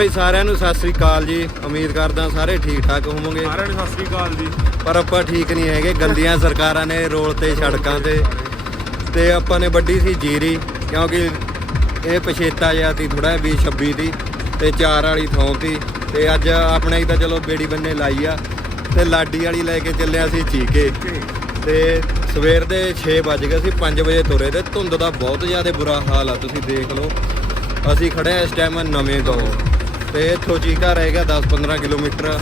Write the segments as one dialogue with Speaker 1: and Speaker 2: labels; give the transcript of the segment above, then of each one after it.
Speaker 1: ਭਾਈ ਸਾਰਿਆਂ ਨੂੰ ਸਤਿ ਸ੍ਰੀ ਅਕਾਲ ਜੀ। ਉਮੀਦ ਕਰਦਾ ਸਾਰੇ ਠੀਕ ਠਾਕ ਹੋਵੋਗੇ।
Speaker 2: ਸਾਰਿਆਂ ਨੂੰ ਸਤਿ ਸ੍ਰੀ ਅਕਾਲ ਜੀ।
Speaker 1: ਪਰ ਆਪਾਂ ਠੀਕ ਨਹੀਂ ਹੈਗੇ। ਗੰਦੀਆਂ ਸਰਕਾਰਾਂ ਨੇ ਰੋਲ ਤੇ ਸੜਕਾਂ ਤੇ। ਤੇ ਆਪਾਂ ਨੇ ਵੱਡੀ ਸੀ ਜੀਰੀ ਕਿਉਂਕਿ ਇਹ ਪਛੇਤਾ ਜਿਹਾ ਸੀ ਥੋੜਾ ਵੀ 26 ਦੀ। ਤੇ ਚਾਰ ਵਾਲੀ ਥਾਂ ਤੀ। ਤੇ ਅੱਜ ਆਪਣੇ ਹੀ ਤਾਂ ਚਲੋ ਬੇੜੀ ਬੰਨੇ ਲਾਈ ਆ। ਤੇ ਲਾਡੀ ਵਾਲੀ ਲੈ ਕੇ ਚੱਲਿਆ ਸੀ ਚੀਕੇ। ਤੇ ਸਵੇਰ ਦੇ 6 ਵਜ ਗਏ ਸੀ 5 ਵਜੇ ਤੁਰੇ ਤੇ ਧੁੰਦ ਦਾ ਬਹੁਤ ਜ਼ਿਆਦਾ ਬੁਰਾ ਹਾਲ ਆ ਤੁਸੀਂ ਦੇਖ ਲਓ। ਅਸੀਂ ਖੜੇ ਆ ਇਸ ਟਾਈਮ ਨਵੇਂ ਗਾਉਂ ਤੇ ਇੱਥੋਂ ਚੀਕਾ ਰਹੇਗਾ 10-15 ਕਿਲੋਮੀਟਰ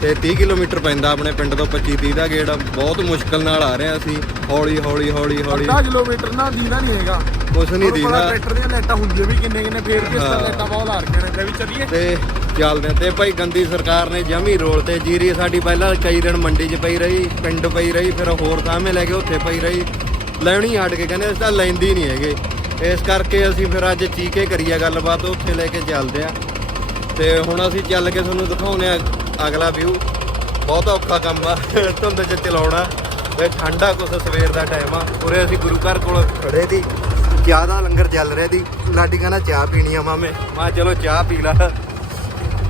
Speaker 1: ਤੇ 30 ਕਿਲੋਮੀਟਰ ਪੈਂਦਾ ਆਪਣੇ ਪਿੰਡ ਤੋਂ 25-30 ਦਾ ਗੇੜ। ਬਹੁਤ ਮੁਸ਼ਕਲ ਨਾਲ ਆ ਰਿਹਾ ਸੀ। ਹੌਲੀ ਹੌਲੀ ਹੌਲੀ ਹੌਲੀ।
Speaker 2: ਅੱਧਾ ਕਿਲੋਮੀਟਰ ਨਾ ਦੀਦਾ ਨਹੀਂ ਹੈਗਾ।
Speaker 1: ਕੁਛ ਨਹੀਂ ਦੀਦਾ।
Speaker 2: ਟਰੈਕਟਰ ਦੀਆਂ ਲਾਈਟਾਂ ਹੁੰਦੀਆਂ ਵੀ ਕਿੰਨੇ ਕਿੰਨੇ ਫੇਰ। ਤਰ੍ਹਾਂ ਲਾਈਟਾਂ ਬਹੁਤ ਆ ਰਹੀਆਂ ਨੇ। ਵੀ ਚੱਲੀਏ।
Speaker 1: ਤੇ ਚੱਲਦੇ। ਤੇ ਭਾਈ ਗੰਦੀ ਸਰਕਾਰ ਨੇ ਜਮੀ ਰੋਲ ਤੇ ਜੀਰੀ। ਸਾਡੀ ਪਹਿਲਾਂ ਕਈ ਦਿਨ ਮੰਡੀ 'ਚ ਪਈ ਰਹੀ ਪਿੰਡ ਪਈ ਰਹੀ ਫਿਰ ਹੋਰ ਥਾਵੇਂ ਲੈ ਕੇ ਉੱਥੇ ਪਈ ਰਹੀ। ਲੈਣੀ ਹਟ ਕੇ ਕਹਿੰਦੇ ਅਸੀਂ ਤਾਂ ਲੈਂਦੀ ਨਹੀਂ ਹੈਗੇ। ਇਸ ਕਰਕੇ ਅਸੀਂ ਫਿਰ ਅੱਜ ਚੀਕੇ ਕਰੀਆ ਗੱਲਬਾਤ ਉੱਥੇ ਲੈ ਕੇ ਚੱਲਦੇ ਆ ਤੇ ਹੁਣ ਅਸੀਂ ਚੱਲ ਕੇ ਤੁਹਾਨੂੰ ਦਿਖਾਉਨੇ ਆ ਅਗਲਾ ਵਿਊ ਬਹੁਤ ਔਖਾ ਕੰਮ ਆ, ਧੁੰਦ 'ਚ ਚਲਾਉਣਾ ਤੇ ਠੰਡਾ ਕੁਛ ਸਵੇਰ ਦਾ ਟਾਈਮ ਆ। ਉਰੇ ਅਸੀਂ ਗੁਰੂ ਘਰ ਕੋਲ ਖੜੇ ਦੀ ਚਾਹ ਦਾ ਲੰਗਰ ਚੱਲ ਰਿਹਾ ਦੀ ਲਾਡੀ ਕਹਿੰਦਾ ਚਾਹ ਪੀਣੀ ਆ ਮਾਮੇ। ਮੈਂ ਚਲੋ ਚਾਹ ਪੀ ਲਾ।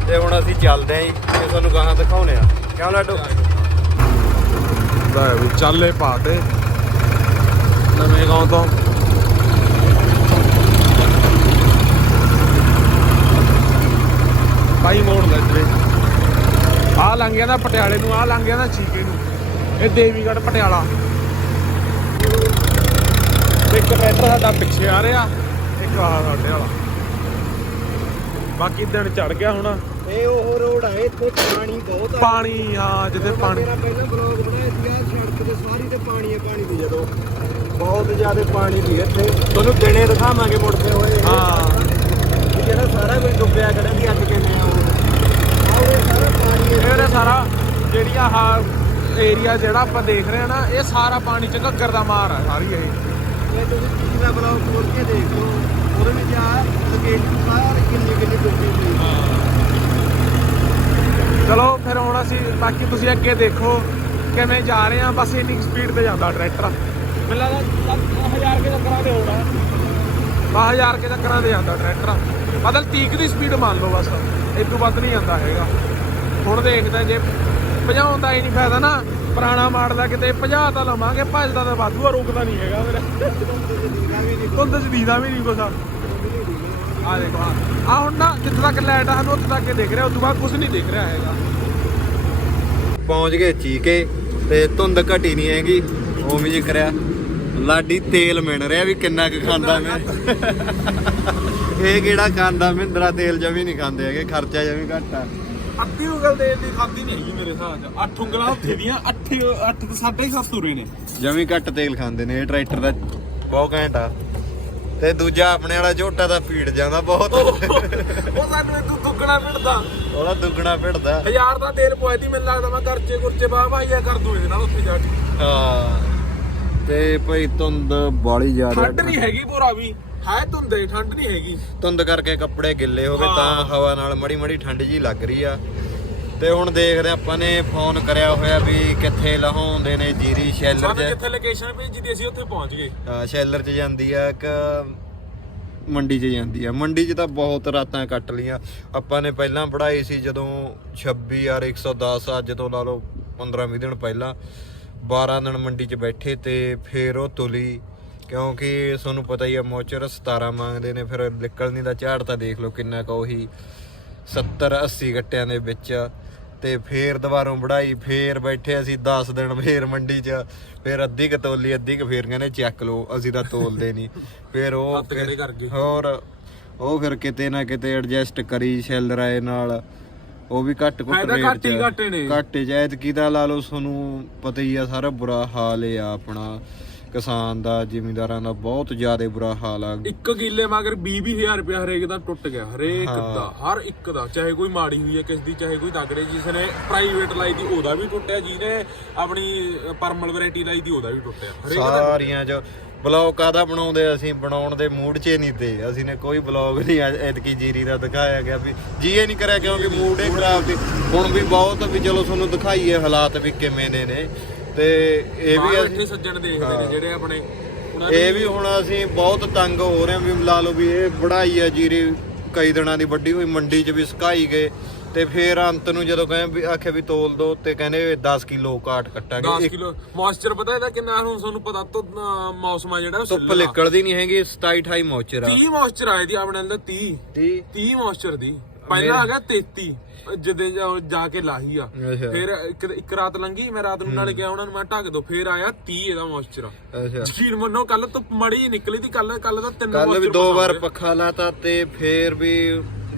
Speaker 1: ਤੇ ਹੁਣ ਅਸੀਂ ਚੱਲਦੇ ਆਂ ਜੀ, ਤੇ ਤੁਹਾਨੂੰ ਗਾਹਾਂ ਦਿਖਾਉਨੇ ਆ ਕਿਉਂ ਲਾਡੋ?
Speaker 2: ਲੈ ਵੀ ਚੱਲੇ ਪਾਤੇ ਨਵੇਂ ਗਾਉਂ ਤੋਂ। ਬਾਈ ਮੋੜ ਲੈ ਜਵੇ ਆ ਲੰਘ ਗਿਆ ਨਾ ਪਟਿਆਲੇ ਨੂੰ ਆ ਲੰਘ ਗਿਆ ਨਾ ਚੀਕੇ ਨੂੰ। ਇਹ ਦੇਵੀਗੜ੍ਹ ਪਟਿਆਲਾ। ਇੱਕ ਟਰੈਕਟਰ ਸਾਡਾ ਪਿੱਛੇ ਆ ਰਿਹਾ ਇੱਕ ਆ ਸਾਡੇ ਵਾਲਾ। ਬਾਕੀ ਦਿਨ ਚੜ ਗਿਆ ਹੁਣ।
Speaker 1: ਇਹ ਉਹ ਰੋਡ ਆ ਇੱਥੇ ਪਾਣੀ ਬਹੁਤ
Speaker 2: ਪਾਣੀ ਹਾਂ ਜਿੱਥੇ ਪਾਣੀ
Speaker 1: ਮੇਰਾ ਪਹਿਲਾਂ ਬਲੌਗ ਬਣਾਇਆ ਸੀ ਆ ਸੜਕ ਤੇ ਸਾਰੀ ਤੇ ਪਾਣੀ ਹੈ ਪਾਣੀ ਦੀ ਜਦੋਂ। ਬਹੁਤ ਜ਼ਿਆਦਾ ਪਾਣੀ ਦੀ ਇੱਥੇ। ਤੁਹਾਨੂੰ ਦਿਨੇ ਦਿਖਾਵਾਂਗੇ ਮੁੜਦੇ ਹੋਏ
Speaker 2: ਹਾਂ।
Speaker 1: ਵੀ ਜਿਹੜਾ ਸਾਰਾ ਕੁਝ ਡੁੱਬਿਆ ਖੜਾ ਸੀ ਅੱਜ ਕਿਵੇਂ ਆ। ਸਾਰਾ
Speaker 2: ਇਹ ਜਿਹੜੀ ਆਹ ਏਰੀਆ ਜਿਹੜਾ ਆਪਾਂ ਦੇਖ ਰਹੇ ਆ ਨਾ ਇਹ ਸਾਰਾ ਪਾਣੀ ਚ ਘੱਗਰ ਦਾ ਮਾਰ ਆ ਸਾਰੀ ਇਹ।
Speaker 1: ਇਹ ਤੁਸੀਂ ਪਿਛਲਾ ਬਲੌਗ ਖੋਲ ਕੇ ਦੇਖ ਲਓ। ਉਹਦੇ ਵਿੱਚ ਆ ਲੋਕੇਸ਼ਨ ਸਾਰੀ ਕਿੰਨੀ ਕਿੰਨੀ ਡੁੱਬੀ ਹੋਈ
Speaker 2: ਚਲੋ ਫਿਰ ਹੁਣ ਅਸੀਂ ਬਾਕੀ ਤੁਸੀਂ ਅੱਗੇ ਦੇਖੋ ਕਿਵੇਂ ਜਾ ਰਹੇ ਆ ਬਸ ਇੰਨੀ ਸਪੀਡ ਤੇ ਜਾਂਦਾ ਟਰੈਕਟਰ ਮੈਨੂੰ ਲੱਗਦਾ 1000 ਕੇ ਚੱਕਰਾਂ ਦੇ ਹੋਣਾ। 10000 ਕੇ ਚੱਕਰਾਂ ਦੇ ਜਾਂਦਾ ਟਰੈਕਟਰ ਮਤਲਬ 30 ਦੀ ਸਪੀਡ ਮੰਨ ਲਓ ਬਸ। ਇਹ ਤੋਂ ਵੱਧ ਨਹੀਂ ਜਾਂਦਾ ਹੈਗਾ। ਹੁਣ ਦੇਖਦਾ ਜੇ ਭਜਾਉਣ ਦਾ ਹੀ ਨਹੀਂ ਫਾਇਦਾ ਨਾ, ਪੁਰਾਣਾ ਮਾਡਲ ਆ ਕਿਤੇ, ਭਜਾ ਤਾਂ ਲਵਾਂਗੇ, ਭੱਜਦਾ ਤਾਂ ਵਾਧੂ ਆ, ਰੁਕਦਾ ਨਹੀਂ ਹੈਗਾ ਮੇਰਾ ਧੁੰਦ ਚ ਦੀਦਾ ਵੀ ਨਹੀਂ ਕੁਛ ਆ। ਦੇਖੋ ਆ ਹੁਣ ਨਾ, ਜਿੱਥੇ ਤੱਕ ਲਾਈਟ ਆ, ਸਾਨੂੰ ਉੱਥੇ ਤੱਕ ਦੇਖ ਰਿਹਾ ਉਸ ਤੋਂ ਬਾਅਦ ਕੁਝ ਨਹੀਂ ਦੇਖ ਰਿਹਾ ਹੈਗਾ।
Speaker 1: ਪਹੁੰਚ ਗਏ ਚੀਕੇ, ਤੇ ਧੁੰਦ ਘਟੀ ਨਹੀਂ ਹੈਗੀ ਉਹ ਵੀ ਜੀ ਕਰਿਆ ਲਾਡੀ ਤੇਲ ਮਿਣ ਰਿਹਾ ਵੀ ਕਿੰਨਾ ਕੁ ਖਾਂਦਾ ਮੈਂ। ਇਹ ਕਿਹੜਾ ਖਾਂਦਾ? ਮਹਿੰਦਰਾ ਤੇਲ ਜਮੀ ਨਹੀਂ ਖਾਂਦੇ ਹੈਗੇ ਖਰਚਾ ਜਮੀ ਘੱਟ ਆ।
Speaker 2: ਅੱਧੀ ਉਂਗਲ ਦੇ ਦੀ ਖਾਦੀ ਨਹੀਂ ਹੈਗੀ ਮੇਰੇ ਹਿਸਾਬ 'ਚ। ਅੱਠ ਉਂਗਲਾਂ ਹੱਥੇ ਦੀਆਂ 8 8 ਤੇ 7.5 ਤੁਰੇ ਨੇ।
Speaker 1: ਜਮੀ ਘੱਟ ਤੇਲ ਖਾਂਦੇ ਨੇ ਇਹ ਟਰੈਕਟਰ ਦਾ ਬਹੁਤ ਘੈਂਟ ਆ। ਤੇ ਦੂਜਾ ਆਪਣੇ ਵਾਲਾ ਝੋਟਾ ਦਾ ਫੀਡ ਜਾਂਦਾ ਬਹੁਤ।
Speaker 2: ਉਹ ਸਾਨੂੰ ਇਹ ਦੁੱਗਣਾ ਮਿਲਦਾ।
Speaker 1: ਉਹਦਾ ਦੁੱਗਣਾ ਭਿੜਦਾ
Speaker 2: ਹਜ਼ਾਰ ਦਾ ਤੇਲ ਪਵਾਈ ਦੀ ਮੈਨੂੰ ਲੱਗਦਾ ਮੈਂ ਖਰਚੇ ਖੁਰਚੇ ਬਾਹ ਭਾਈਆ ਕਰ ਦੂੰ ਇਹਦੇ ਨਾਲ ਉੱਥੇ ਜਾ ਕੇ।
Speaker 1: ਹਾਂ। ਤੇ ਭਈ ਧੁੰਦ ਬਾਲੀ ਜ਼ਿਆਦਾ
Speaker 2: ਠੰਡ ਨਹੀਂ ਹੈਗੀ ਪੂਰਾ ਵੀ। ਹੈ ਧੁੰਦੇ ਠੰਡ ਨਹੀਂ ਹੈਗੀ।
Speaker 1: ਧੁੰਦ ਕਰਕੇ ਕੱਪੜੇ ਗਿੱਲੇ ਹੋ ਗਏ। ਤਾਂ ਹਵਾ ਨਾਲ ਮੜੀ ਮੜੀ ਠੰਡ ਜੀ ਲੱਗ ਰਹੀ ਆ। ਤੇ ਹੁਣ ਦੇਖਦੇ ਆਪਾਂ ਨੇ ਫੋਨ ਕਰਿਆ ਹੋਇਆ ਵੀ ਕਿੱਥੇ ਲਹਾਉਂਦੇ ਨੇ ਜੀਰੀ ਸ਼ੈਲਰ 'ਚ।
Speaker 2: ਜਿੱਥੇ ਲੋਕੇਸ਼ਨ ਭੇਜੀ ਦੀ ਅਸੀਂ ਉੱਥੇ ਪਹੁੰਚ ਗਏ।
Speaker 1: ਹਾਂ, ਸ਼ੈਲਰ 'ਚ ਜਾਂਦੀ ਆ ਇੱਕ ਮੰਡੀ 'ਚ ਜਾਂਦੀ ਆ। ਮੰਡੀ 'ਚ ਤਾਂ ਬਹੁਤ ਰਾਤਾਂ ਕੱਟ ਲੀਆਂ ਆਪਾਂ ਨੇ ਪਹਿਲਾਂ ਪੜਾਈ ਸੀ ਜਦੋਂ 26 ਯਾਰ 110 ਅੱਜ ਤੋਂ ਲਾ ਲਓ 15 20 ਦਿਨ ਪਹਿਲਾਂ। 12 ਦਿਨ ਮੰਡੀ 'ਚ ਬੈਠੇ ਤੇ ਫੇਰ ਉਹ ਤੁਲੀ ਕਿਉਂਕਿ ਤੁਹਾਨੂੰ ਪਤਾ ਹੀ ਆ ਮੋਚਰ 17 ਮੰਗਦੇ ਨੇ ਫਿਰ ਨਿਕਲਣੀ ਦਾ ਝਾੜ ਤਾਂ ਦੇਖ ਲਓ ਕਿੰਨਾ ਕੁ ਉਹੀ 70 80 ਗੱਟਿਆਂ ਦੇ ਵਿੱਚ ਤੇ ਫੇਰ ਦੁਬਾਰੋਂ ਵੜਾਈ ਫੇਰ ਬੈਠੇ ਅਸੀਂ 10 ਦਿਨ ਫੇਰ ਮੰਡੀ 'ਚ ਫੇਰ ਅੱਧੀ ਕ ਤੋਲੀ ਅੱਧੀ ਕ ਫੇਰ ਕਹਿੰਦੇ ਚੱਕ ਲਓ ਅਸੀਂ ਤਾਂ ਤੋਲਦੇ ਨਹੀਂ ਫੇਰ ਉਹ। ਹੋਰ ਉਹ ਫਿਰ ਕਿਤੇ ਨਾ ਕਿਤੇ ਐਡਜਸਟ ਕਰੀ ਸ਼ੈਲਰ ਆਏ ਨਾਲ ਉਹ ਵੀ ਘੱਟ ਘੁੱਟ
Speaker 2: ਫਾਇਦਾ ਘੱਟ ਹੀ ਘੱਟ ਨੇ।
Speaker 1: ਘੱਟ ਜਾਇਦ ਦਾ ਲਾ ਲਓ ਤੁਹਾਨੂੰ ਪਤਾ ਹੀ ਆ ਸਾਰਾ ਬੁਰਾ ਹਾਲ ਆ ਆਪਣਾ ਕਿਸਾਨ ਦਾ ਜ਼ਿਮੀਂਦਾਰਾਂ ਦਾ ਬਹੁਤ ਜ਼ਿਆਦਾ ਬੁਰਾ ਹਾਲ ਆ
Speaker 2: ਇੱਕ ਕਿੱਲੇ ਮਗਰ 20-20000 ਰੁਪਏ ਹਰੇਕ ਦਾ ਟੁੱਟ ਗਿਆ ਹਰੇਕ
Speaker 1: ਹਾਂ।
Speaker 2: ਦਾ ਹਰ ਇੱਕ ਦਾ ਚਾਹੇ ਕੋਈ ਮਾੜੀ ਹੋਈ ਹੈ ਕਿਸ ਦੀ ਚਾਹੇ ਕੋਈ ਤਗੜੇ ਜਿਸ ਨੇ ਪ੍ਰਾਈਵੇਟ ਲਾਈ ਦੀ ਉਹਦਾ ਵੀ ਟੁੱਟਿਆ ਜਿਹਨੇ ਆਪਣੀ ਪਰਮਲ ਵੈਰਾਈਟੀ ਲਾਈ ਦੀ ਉਹਦਾ ਵੀ ਟੁੱਟਿਆ ਹਰੇਕ ਦਾ
Speaker 1: ਸਾਰੀਆਂ ਚ ਬਲੌਗ ਕਾਦਾ ਬਣਾਉਂਦੇ? ਅਸੀਂ ਬਣਾਉਣ ਦੇ ਮੂਡ 'ਚ ਨਹੀਂ ਤੇ। ਅਸੀਂ ਨੇ ਕੋਈ ਬਲੌਗ ਨਹੀਂ ਐਤਕੀ ਜੀਰੀ ਦਾ ਦਿਖਾਇਆ ਗਿਆ ਵੀ ਜੀ ਇਹ ਨਹੀਂ ਕਰਿਆ ਕਿਉਂਕਿ ਮੂਡ ਹੀ ਖਰਾਬ ਸੀ। ਹੁਣ ਵੀ ਬਹੁਤ ਵੀ ਚਲੋ ਤੁਹਾਨੂੰ ਦਿਖਾਈਏ ਹਾਲਾਤ ਵੀ ਕਿਵੇਂ ਦੇ ਨੇ। ਤੇ ਇਹ ਵੀ ਅਸੀਂ
Speaker 2: ਸੱਜਣ ਦੇਖਦੇ ਨੇ ਜਿਹੜੇ ਆਪਣੇ
Speaker 1: ਇਹ ਵੀ ਹੁਣ ਅਸੀਂ ਬਹੁਤ ਤੰਗ ਹੋ ਰਹੇ ਹਾਂ ਵੀ ਲਾ ਲਓ ਵੀ ਇਹ ਵੜਾਈ ਆ ਜੀਰੀ। ਕਈ ਦਿਨਾਂ ਦੀ ਵੱਡੀ ਹੋਈ ਮੰਡੀ 'ਚ ਵੀ ਸੁਕਾਈ ਗਏ। ਤੇ ਫਿਰ ਅੰਤ ਨੂੰ ਜਦੋਂ ਕਹੇ ਵੀ ਆਖਿਆ ਵੀ ਤੋਲ ਦੋ ਤੇ ਕਹਿੰਦੇ 10 ਕਿਲੋ ਕਾਟ
Speaker 2: 10
Speaker 1: ਕੱਟਾਂਗੇ
Speaker 2: ਕਿਲੋ ਮੋਇਸਚਰ ਪਤਾ ਇਹਦਾ ਕਿੰਨਾ ਹੁਣ ਤੁਹਾਨੂੰ ਪਤਾ ਤੋਂ ਅਹ, ਮੌਸਮ ਆ ਜਿਹੜਾ ਉਹ
Speaker 1: ਧੁੱਪ। ਨਿਕਲਦੀ ਨਹੀਂ ਹੈਗੀ 27 28 ਮੌਚਰ ਆ।
Speaker 2: 30 ਮੋਇਸਚਰ ਆਏ ਦੀ ਆਪਣੇ ਨਾਲ 30
Speaker 1: 30
Speaker 2: 30 ਮੋਇਸਚਰ ਦੀ। ਪਹਿਲਾਂ ਆ ਗਿਆ 33 ਜਦੇ ਜਾ ਕੇ ਲਾਹੀ ਆ।
Speaker 1: ਅੱਛਾ।
Speaker 2: ਫਿਰ ਇੱਕ ਇੱਕ ਰਾਤ ਲੰਗੀ ਮੈਂ ਰਾਤ ਨੂੰ ਨਾਲੇ ਗਿਆ ਉਹਨਾਂ ਨੂੰ ਮੈਂ ਢੱਕ ਦੋ ਫਿਰ ਆਇਆ 30 ਇਹਦਾ ਮੋਇਸਚਰ
Speaker 1: ਅੱਛਾ।
Speaker 2: ਯਕੀਨ ਮੰਨੋ ਕੱਲ ਤੋਂ ਮੜੀ ਨਿਕਲੀ ਦੀ ਕੱਲ ਕੱਲ ਦਾ ਤਿੰਨ
Speaker 1: ਕੱਲ ਵੀ
Speaker 2: moisture
Speaker 1: ਦੋ ਵਾਰ। ਪੱਖਾ ਲਾਤਾ ਤੇ ਫੇਰ ਵੀ